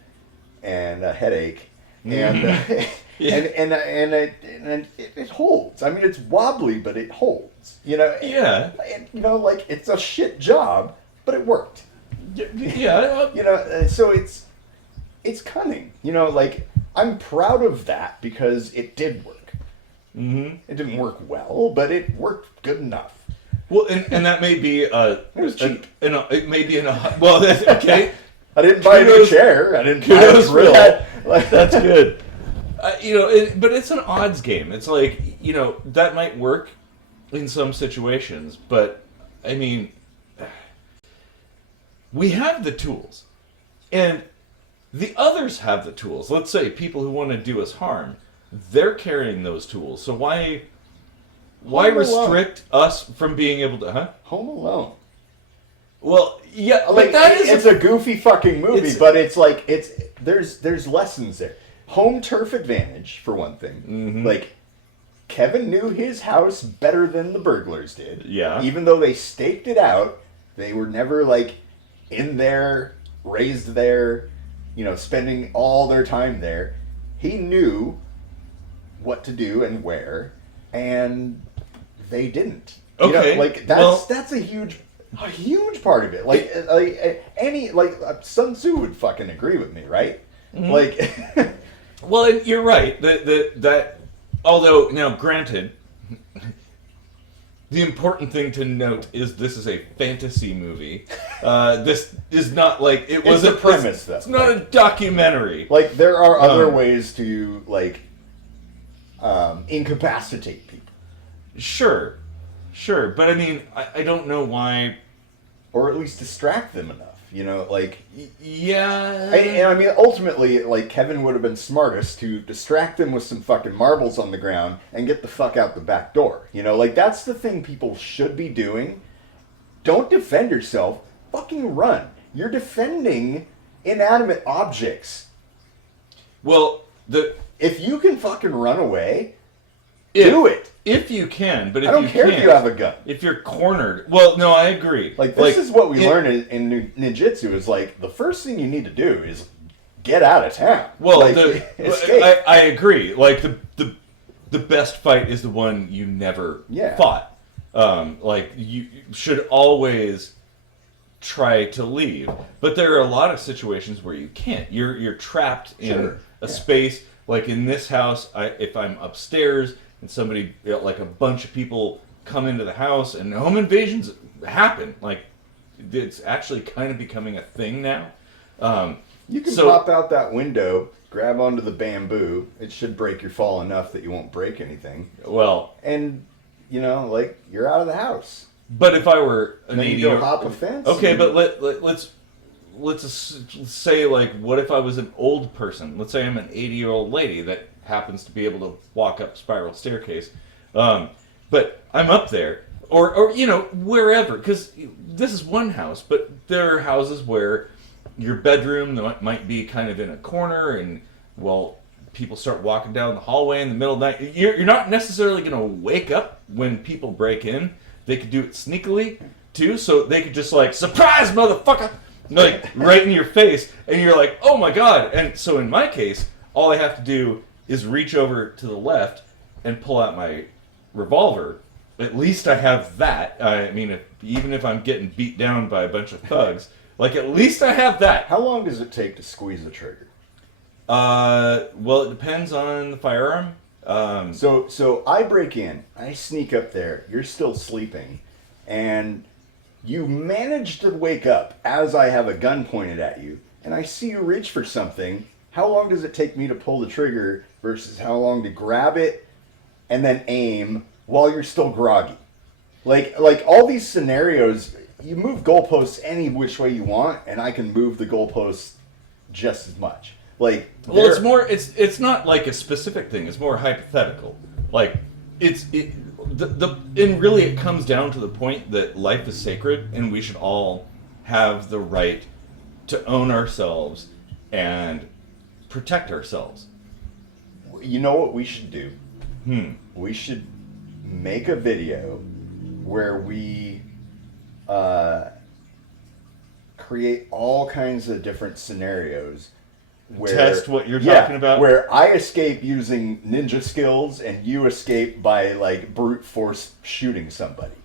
and a headache. And, Yeah. and it holds. I mean, it's wobbly, but it holds. Yeah. And, like, it's a shit job, but it worked. Yeah. So it's cunning. Like, I'm proud of that because it did work. Mm-hmm. It didn't work well, but it worked good enough. Well, and that may be It was cheap. it may be in a well. That's okay. I didn't buy a new chair. I didn't buy a Kudos for grill. that. Like, That's good. But it's an odds game. It's like, that might work in some situations, but I mean, we have the tools, and the others have the tools. Let's say people who want to do us harm, they're carrying those tools. So why Home restrict us from being able to? Home Alone. Well, yeah, Like it's a goofy fucking movie, but it's like there's lessons there. Home turf advantage for one thing. Mm-hmm. Like Kevin knew his house better than the burglars did. Yeah. Even though they staked it out, they were never like in there, raised there, spending all their time there. He knew what to do and where, and they didn't. Okay. That's a huge part of it. Sun Tzu would fucking agree with me, right? Mm-hmm. Like, well, and you're right. That although now granted, the important thing to note is this is a fantasy movie. This is not like it was a premise, though. It's not a documentary. Like there are other ways to incapacitate people. Sure, but I mean, I don't know why, or at least distract them enough. Yeah. I mean, ultimately, Kevin would have been smartest to distract them with some fucking marbles on the ground and get the fuck out the back door. That's the thing people should be doing. Don't defend yourself. Fucking run. You're defending inanimate objects. Well, if you can fucking run away, do it. If you can, but if I don't care if you have a gun. If you're cornered, well, no, I agree. This is what we learned in ninjutsu. Is the first thing you need to do is get out of town. Well, escape. I agree. The best fight is the one you never fought. You should always try to leave, but there are a lot of situations where you can't. You're trapped in a space. Like in this house, if I'm upstairs and somebody, a bunch of people come into the house, and home invasions happen. It's actually kind of becoming a thing now. You can pop out that window, grab onto the bamboo. It should break your fall enough that you won't break anything. Well, and you're out of the house. But if I were an 80 you go hop a fence. Okay, but let's say what if I was an old person? Let's say I'm an 80-year-old lady that happens to be able to walk up spiral staircase, but I'm up there, or wherever, because this is one house, but there are houses where your bedroom might be kind of in a corner, and people start walking down the hallway in the middle of the night. You're not necessarily going to wake up when people break in. They could do it sneakily too, so they could just surprise, motherfucker, right in your face, and you're like, oh my god. And so in my case, all I have to do is reach over to the left and pull out my revolver. At least I have that. I mean, even if I'm getting beat down by a bunch of thugs, at least I have that. How long does it take to squeeze the trigger? Well, it depends on the firearm. So I break in, I sneak up there, you're still sleeping, and you manage to wake up as I have a gun pointed at you, and I see you reach for something. How long does it take me to pull the trigger versus how long to grab it and then aim while you're still groggy? Like all these scenarios, you move goalposts any which way you want, and I can move the goalposts just as much. It's more. It's not like a specific thing. It's more hypothetical. And really it comes down to the point that life is sacred, and we should all have the right to own ourselves and protect ourselves. You know what we should do? We should make a video where we create all kinds of different scenarios. Test what you're talking about? Where I escape using ninja skills and you escape by brute force shooting somebody.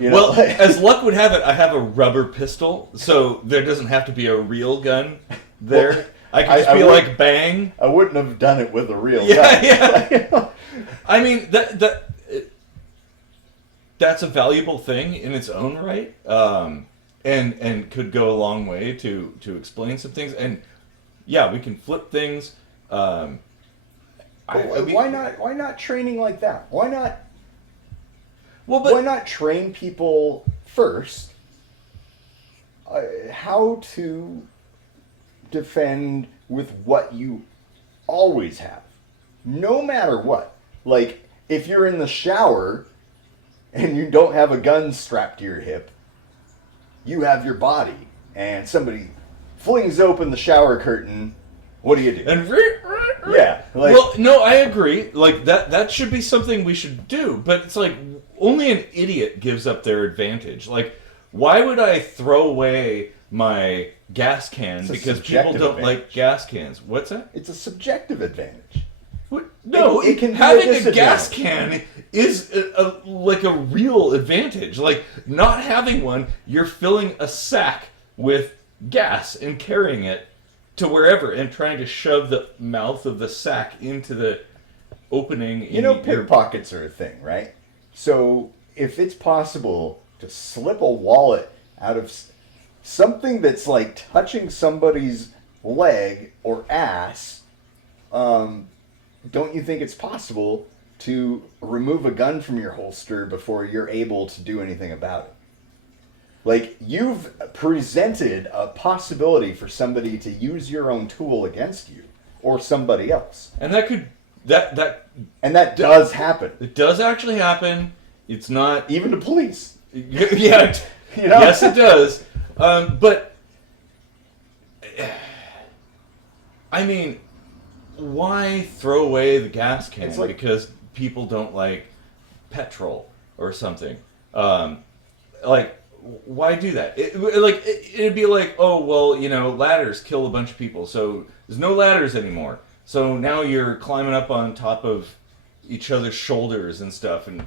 As luck would have it, I have a rubber pistol, so there doesn't have to be a real gun there. I could just be like, bang. I wouldn't have done it with a real Yeah, gun. yeah. I mean, that's a valuable thing in its own right, and could go a long way to explain some things. And yeah, we can flip things. I mean, Why not training like that? Why not? Well, but why not train people first how to defend with what you always have, no matter what. Like, if you're in the shower and you don't have a gun strapped to your hip, you have your body, and somebody flings open the shower curtain. What do you do? And yeah, like, well, no, I agree. Like that should be something we should do. But it's like only an idiot gives up their advantage. Like, why would I throw away my gas can because people don't like gas cans? What's that? It's a subjective advantage. What? No, it can be having a a gas can is like a real advantage. Like, not having one, you're filling a sack with gas and carrying it to wherever and trying to shove the mouth of the sack into the opening. You know, pickpockets are a thing, right? So if it's possible to slip a wallet out of something that's like touching somebody's leg or ass, don't you think it's possible to remove a gun from your holster before you're able to do anything about it? Like, you've presented a possibility for somebody to use your own tool against you or somebody else. And that could that does happen. It does actually happen. It's not even to police. Yeah, you know? Yes, it does. But I mean, why throw away the gas can because people don't like petrol or something? Like, why do that? It'd be like, oh, well, you know, ladders kill a bunch of people, so there's no ladders anymore. So now you're climbing up on top of each other's shoulders and stuff and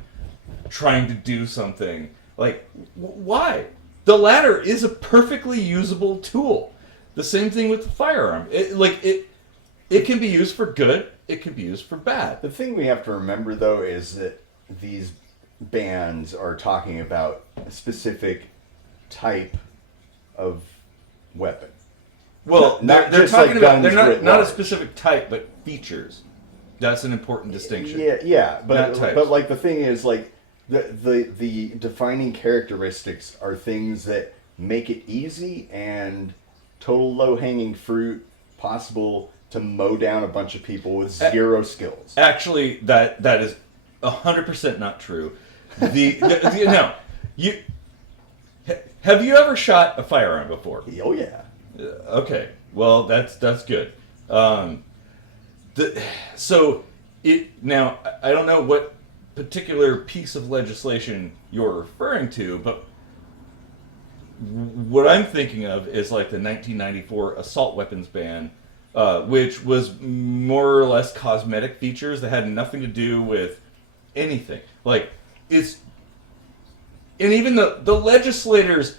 trying to do something. Like, why? The ladder is a perfectly usable tool. The same thing with the firearm. It can be used for good. It can be used for bad. The thing we have to remember, though, is that these bans are talking about a specific type of weapon. Well, they're talking like about they're not a large. specific type, but features. That's an important distinction. Yeah, but like the thing is, like, the defining characteristics are things that make it easy and total low-hanging fruit possible to mow down a bunch of people with zero skills. Actually, that is 100% not true. No, have you ever shot a firearm before? Oh yeah. Okay, well that's good. So now I don't know what particular piece of legislation you're referring to, but what I'm thinking of is like the 1994 assault weapons ban, which was more or less cosmetic features that had nothing to do with anything. Like, and even the legislators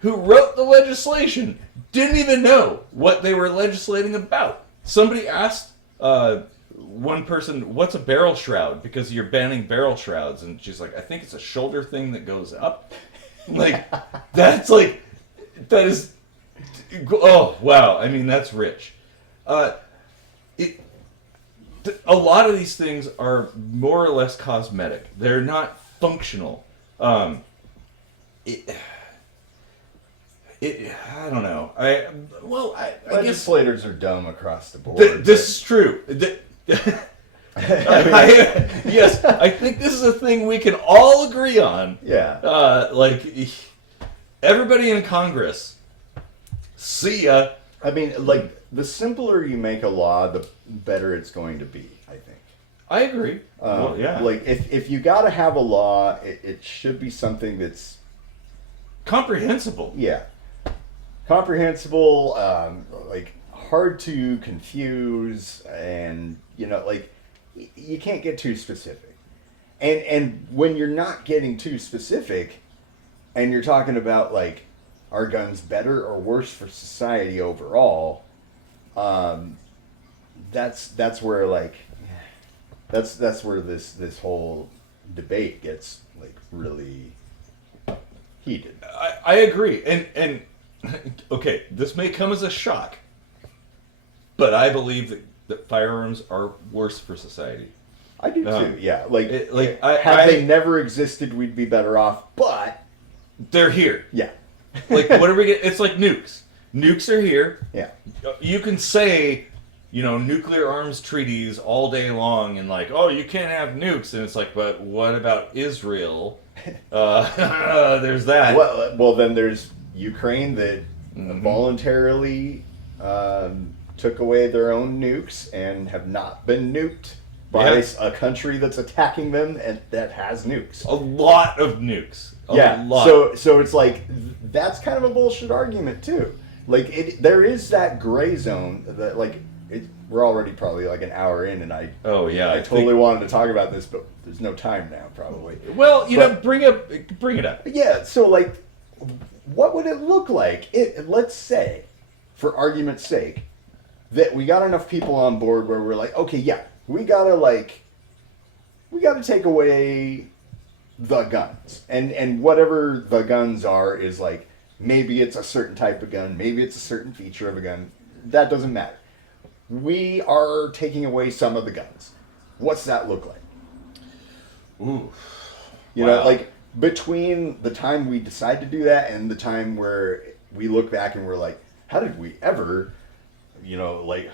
who wrote the legislation didn't even know what they were legislating about. Somebody asked one person, what's a barrel shroud? Because you're banning barrel shrouds. And she's like, I think it's a shoulder thing that goes up. Like, that is, oh, wow. I mean, that's rich. A lot of these things are more or less cosmetic. They're not functional. I don't know. I Legislators are dumb across the board. This is true. Yes, I think this is a thing we can all agree on. Yeah. Like, everybody in Congress, see ya. I mean, like, the simpler you make a law, the better it's going to be, I think. I agree. Well, yeah. Like, if you got to have a law, it should be something that's comprehensible. Yeah. Comprehensible, like, hard to confuse, and, you know, like, you can't get too specific. And when you're not getting too specific, and you're talking about, like, are guns better or worse for society overall? That's where like that's where this whole debate gets like really heated. I agree, and okay, this may come as a shock, but I believe that firearms are worse for society. I do too. Yeah, like had they never existed, we'd be better off. But they're here. Yeah. Like, what are we getting? It's like nukes. Nukes are here. Yeah. You can say, nuclear arms treaties all day long, and like, oh, you can't have nukes, and it's like, but what about Israel? There's that. Well, then there's Ukraine that voluntarily took away their own nukes and have not been nuked by a country that's attacking them and that has nukes. A lot of nukes. A lot. So it's like that's kind of a bullshit argument too. Like there is that gray zone that like we're already probably like an hour in, and I totally wanted to talk about this, but there's no time now probably. Well, bring it up. Yeah. So like, what would it look like? Let's say, for argument's sake, that we got enough people on board where we're like, okay, yeah, we gotta take away the guns, and whatever the guns are is like, maybe it's a certain type of gun, maybe it's a certain feature of a gun, that doesn't matter. We are taking away some of the guns. What's that look like? Ooh. You know, like between the time we decide to do that and the time where we look back and we're like, how did we ever, like...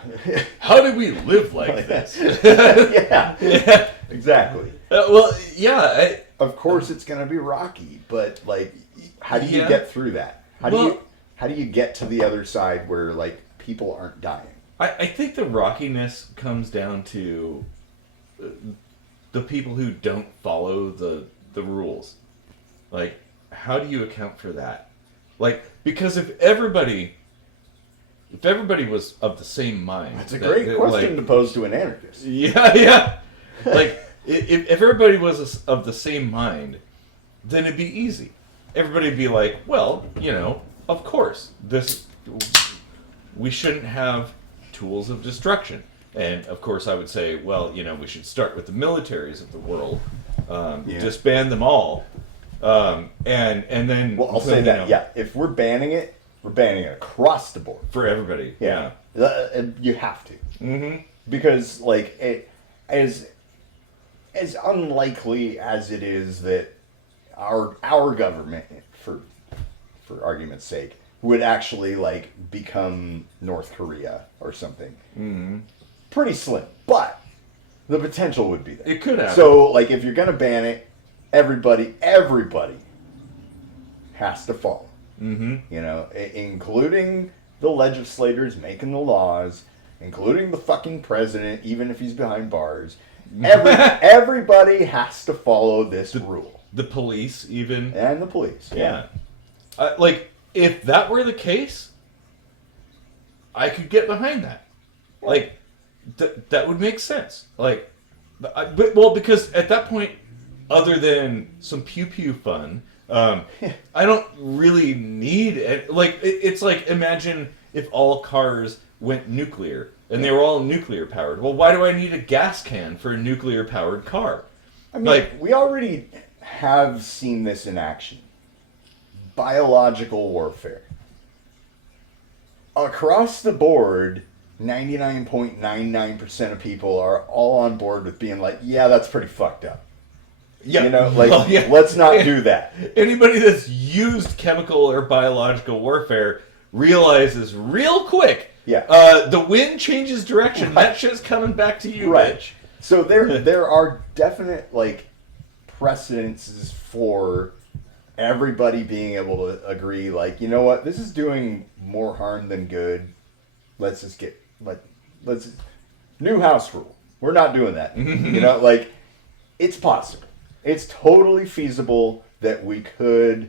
how did we live like this? Yeah, exactly. Of course it's going to be rocky, but like, how do you get through that? How do you get to the other side where like people aren't dying? I think the rockiness comes down to the people who don't follow the rules. Like, how do you account for that? Like, because if everybody was of the same mind... That's a great question to pose to an anarchist. Yeah. Like, if everybody was of the same mind, then it'd be easy. Everybody'd be like, well, of course, we shouldn't have tools of destruction. And, of course, I would say, well, we should start with the militaries of the world, disband them all, and then... Well, I'll say that, if we're banning it across the board. For everybody, yeah. You have to. Mm-hmm. Because, like, as unlikely as it is that our government, for argument's sake, would actually like become North Korea or something. Mm-hmm. Pretty slim, but the potential would be there. It could happen. So, like, if you're gonna ban it, everybody has to follow. Mm-hmm. Including the legislators making the laws, including the fucking president, even if he's behind bars. Everybody has to follow this rule. The police, even. And the police. Yeah. If that were the case, I could get behind that. Yeah. Like, that would make sense. Like, because at that point, other than some pew-pew fun, I don't really need it. Like, it's like, imagine if all cars went nuclear, and they were all nuclear powered. Well, why do I need a gas can for a nuclear powered car? I mean, we already have seen this in action. Biological warfare. Across the board, 99.99% of people are all on board with being like, yeah, that's pretty fucked up. Yeah. Let's not do that. Anybody that's used chemical or biological warfare realizes real quick, the wind changes direction. Right. That shit's coming back to you, bitch. So there are definite precedences for everybody being able to agree, like, you know what, this is doing more harm than good. Let's new house rule. We're not doing that. It's possible. It's totally feasible that we could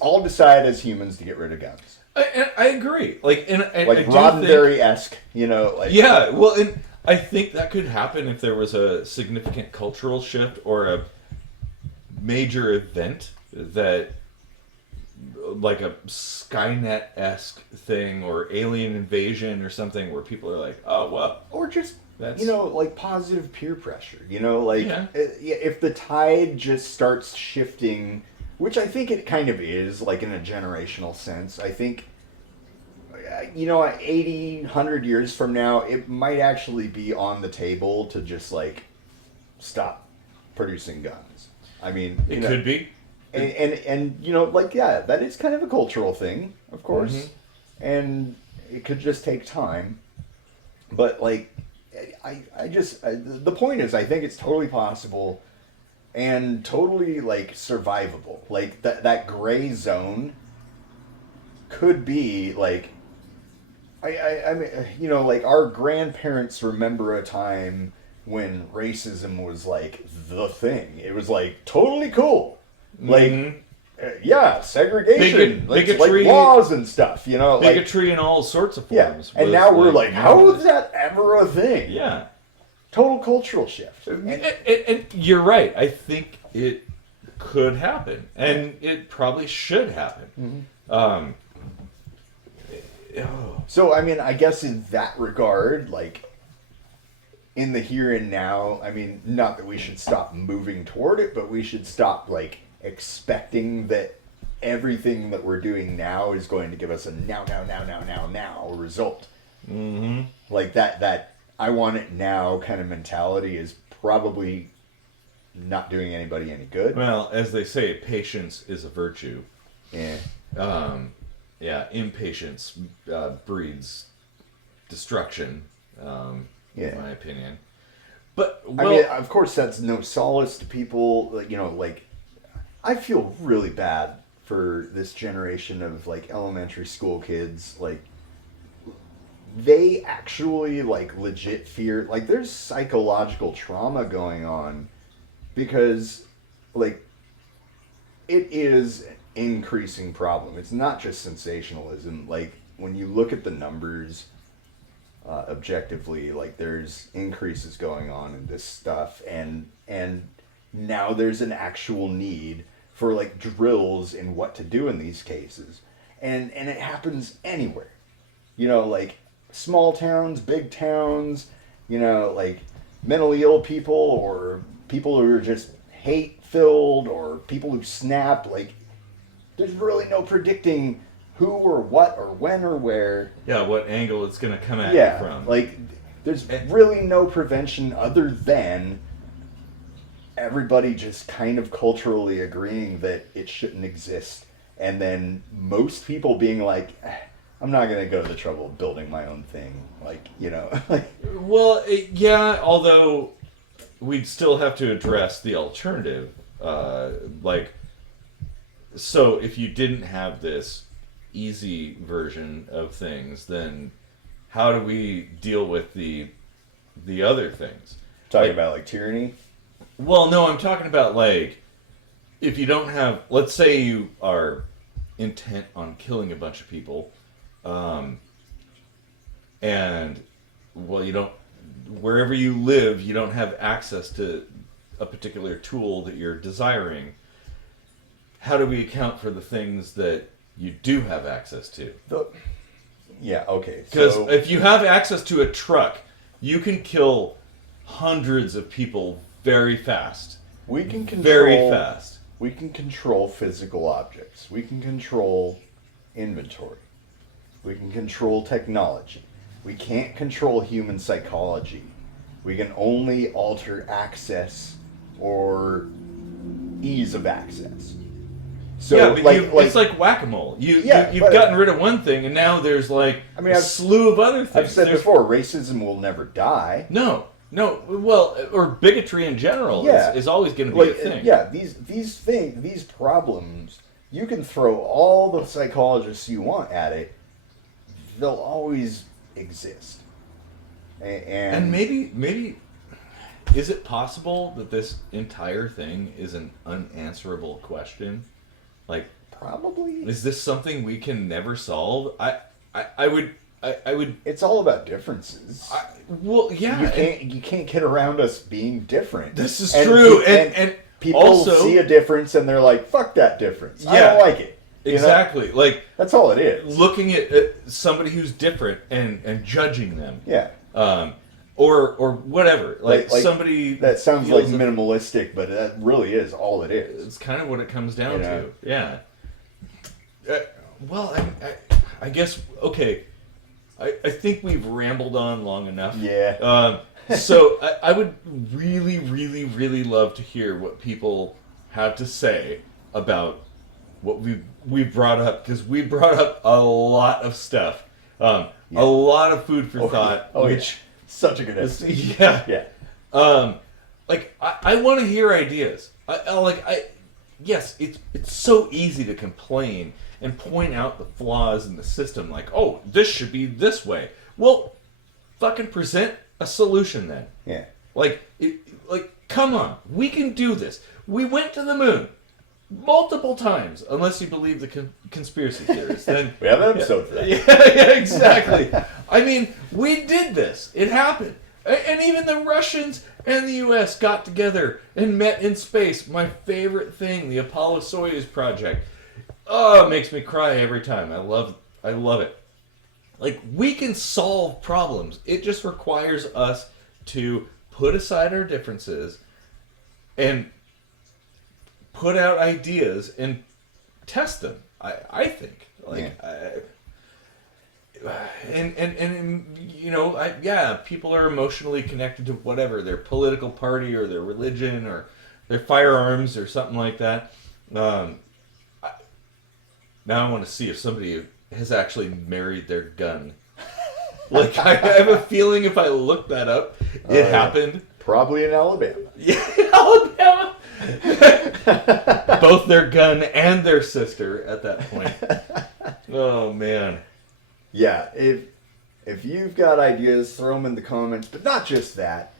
all decide as humans to get rid of guns. I agree. Like Roddenberry-esque, Yeah, well, and I think that could happen if there was a significant cultural shift or a major event that like a Skynet-esque thing or alien invasion or something where people are like, oh, well, Or just, that's... like positive peer pressure. Like Yeah. if the tide just starts shifting, which I think it kind of is, like in a generational sense. I think, 80, 100 years from now, it might actually be on the table to just like stop producing guns. I mean, It could be. and that is kind of a cultural thing, of course, and it could just take time. But like, the point is, I think it's totally possible and totally like survivable. Like that gray zone could be like, I mean, like our grandparents remember a time when racism was like the thing. It was like totally cool. Like, segregation, Bigotry, like laws and stuff, bigotry in all sorts of forms. And now we're like, how is that ever a thing? Yeah. Total cultural shift. And you're right. I think it could happen. And it probably should happen. So, I mean, I guess in that regard, like, in the here and now, I mean, not that we should stop moving toward it, but we should stop, like, expecting that everything that we're doing now is going to give us a now result. Mm-hmm. Like, that I want it now kind of mentality is probably not doing anybody any good. Well, as they say, patience is a virtue. Yeah. Impatience breeds destruction, in my opinion. But, I mean, of course, that's no solace to people. Like, I feel really bad for this generation of, like, elementary school kids. Like, they actually, like, legit fear. Like, there's psychological trauma going on because, like, it is an increasing problem. It's not just sensationalism. Like, when you look at the numbers objectively, like, there's increases going on in this stuff, and now there's an actual need for, like, drills in what to do in these cases, and it happens anywhere, like small towns, big towns, like mentally ill people or people who are just hate filled or people who snap. Like, there's really no predicting who or what or when or where. Yeah, what angle it's going to come at you from. Like, there's really no prevention other than everybody just kind of culturally agreeing that it shouldn't exist. And then most people being like, I'm not going to go to the trouble of building my own thing. Like, like... Well, although we'd still have to address the alternative. So if you didn't have this easy version of things, then how do we deal with the other things? Talking about, like, tyranny? Well, no, I'm talking about, like, if you don't have, let's say you are intent on killing a bunch of people, and, well, you don't, wherever you live, you don't have access to a particular tool that you're desiring. How do we account for the things that you do have access to? Yeah, okay. Because if you have access to a truck, you can kill hundreds of people very fast. We can control... Very fast. We can control physical objects. We can control inventory. We can control technology. We can't control human psychology. We can only alter access or ease of access. So, yeah, but it's like whack-a-mole. You've gotten rid of one thing, and now there's like a slew of other things. I've said before, racism will never die. No. Well, or bigotry in general is always going to be a thing. Yeah, these problems, you can throw all the psychologists you want at it. They'll always exist. And maybe is it possible that this entire thing is an unanswerable question? Like, probably. Is this something we can never solve? I would. It's all about differences. You can't get around us being different. This is true, and people also see a difference and they're like, "Fuck that difference. Yeah. I don't like it." Exactly. know? Like, that's all it is. looking at somebody who's different and judging them. Yeah. Or whatever. Like somebody that sounds like feels minimalistic, but that really is all it is. It's kind of what it comes down You know? to. Yeah. Well, I guess, okay. I think we've rambled on long enough. Yeah. So I would really, really, really love to hear what people have to say about what we brought up, because we brought up a lot of stuff, a lot of food for thought. Which such a good episode. Yeah. Like I want to hear ideas. Yes, it's so easy to complain and point out the flaws in the system. Like, oh, this should be this way. Well, fucking present a solution then. Yeah. Like, come on, we can do this. We went to the moon multiple times, unless you believe the conspiracy theorists. Then we have an episode for that. Yeah, exactly. I mean, we did this. It happened. And even the Russians and the U.S. got together and met in space. My favorite thing, the Apollo-Soyuz project. Oh, it makes me cry every time. I love it. Like, we can solve problems. It just requires us to put aside our differences and put out ideas and test them. I think. Like, and you know, people are emotionally connected to whatever, their political party or their religion or their firearms or something like that. Now I want to see if somebody has actually married their gun. Like, I have a feeling if I look that up, it happened. Probably in Alabama. Yeah, in Alabama. Both their gun and their sister at that point. Oh, man. Yeah, if you've got ideas, throw them in the comments. But not just that.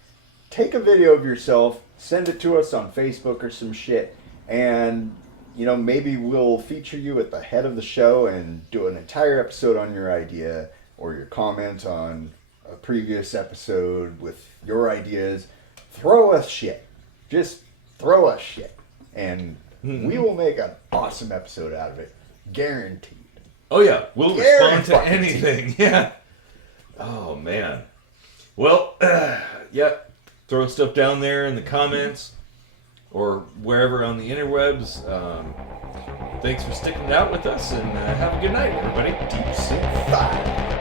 Take a video of yourself, send it to us on Facebook or some shit, and, you know, maybe we'll feature you at the head of the show and do an entire episode on your idea or your comment on a previous episode with your ideas. Throw us shit. Just throw us shit. And we will make an awesome episode out of it. Guaranteed. Oh, yeah. We'll respond to anything. Yeah. Oh, man. Well, yeah. Throw stuff down there in the comments or wherever on the interwebs. Thanks for sticking it out with us, and have a good night, everybody. Deep Soup 5.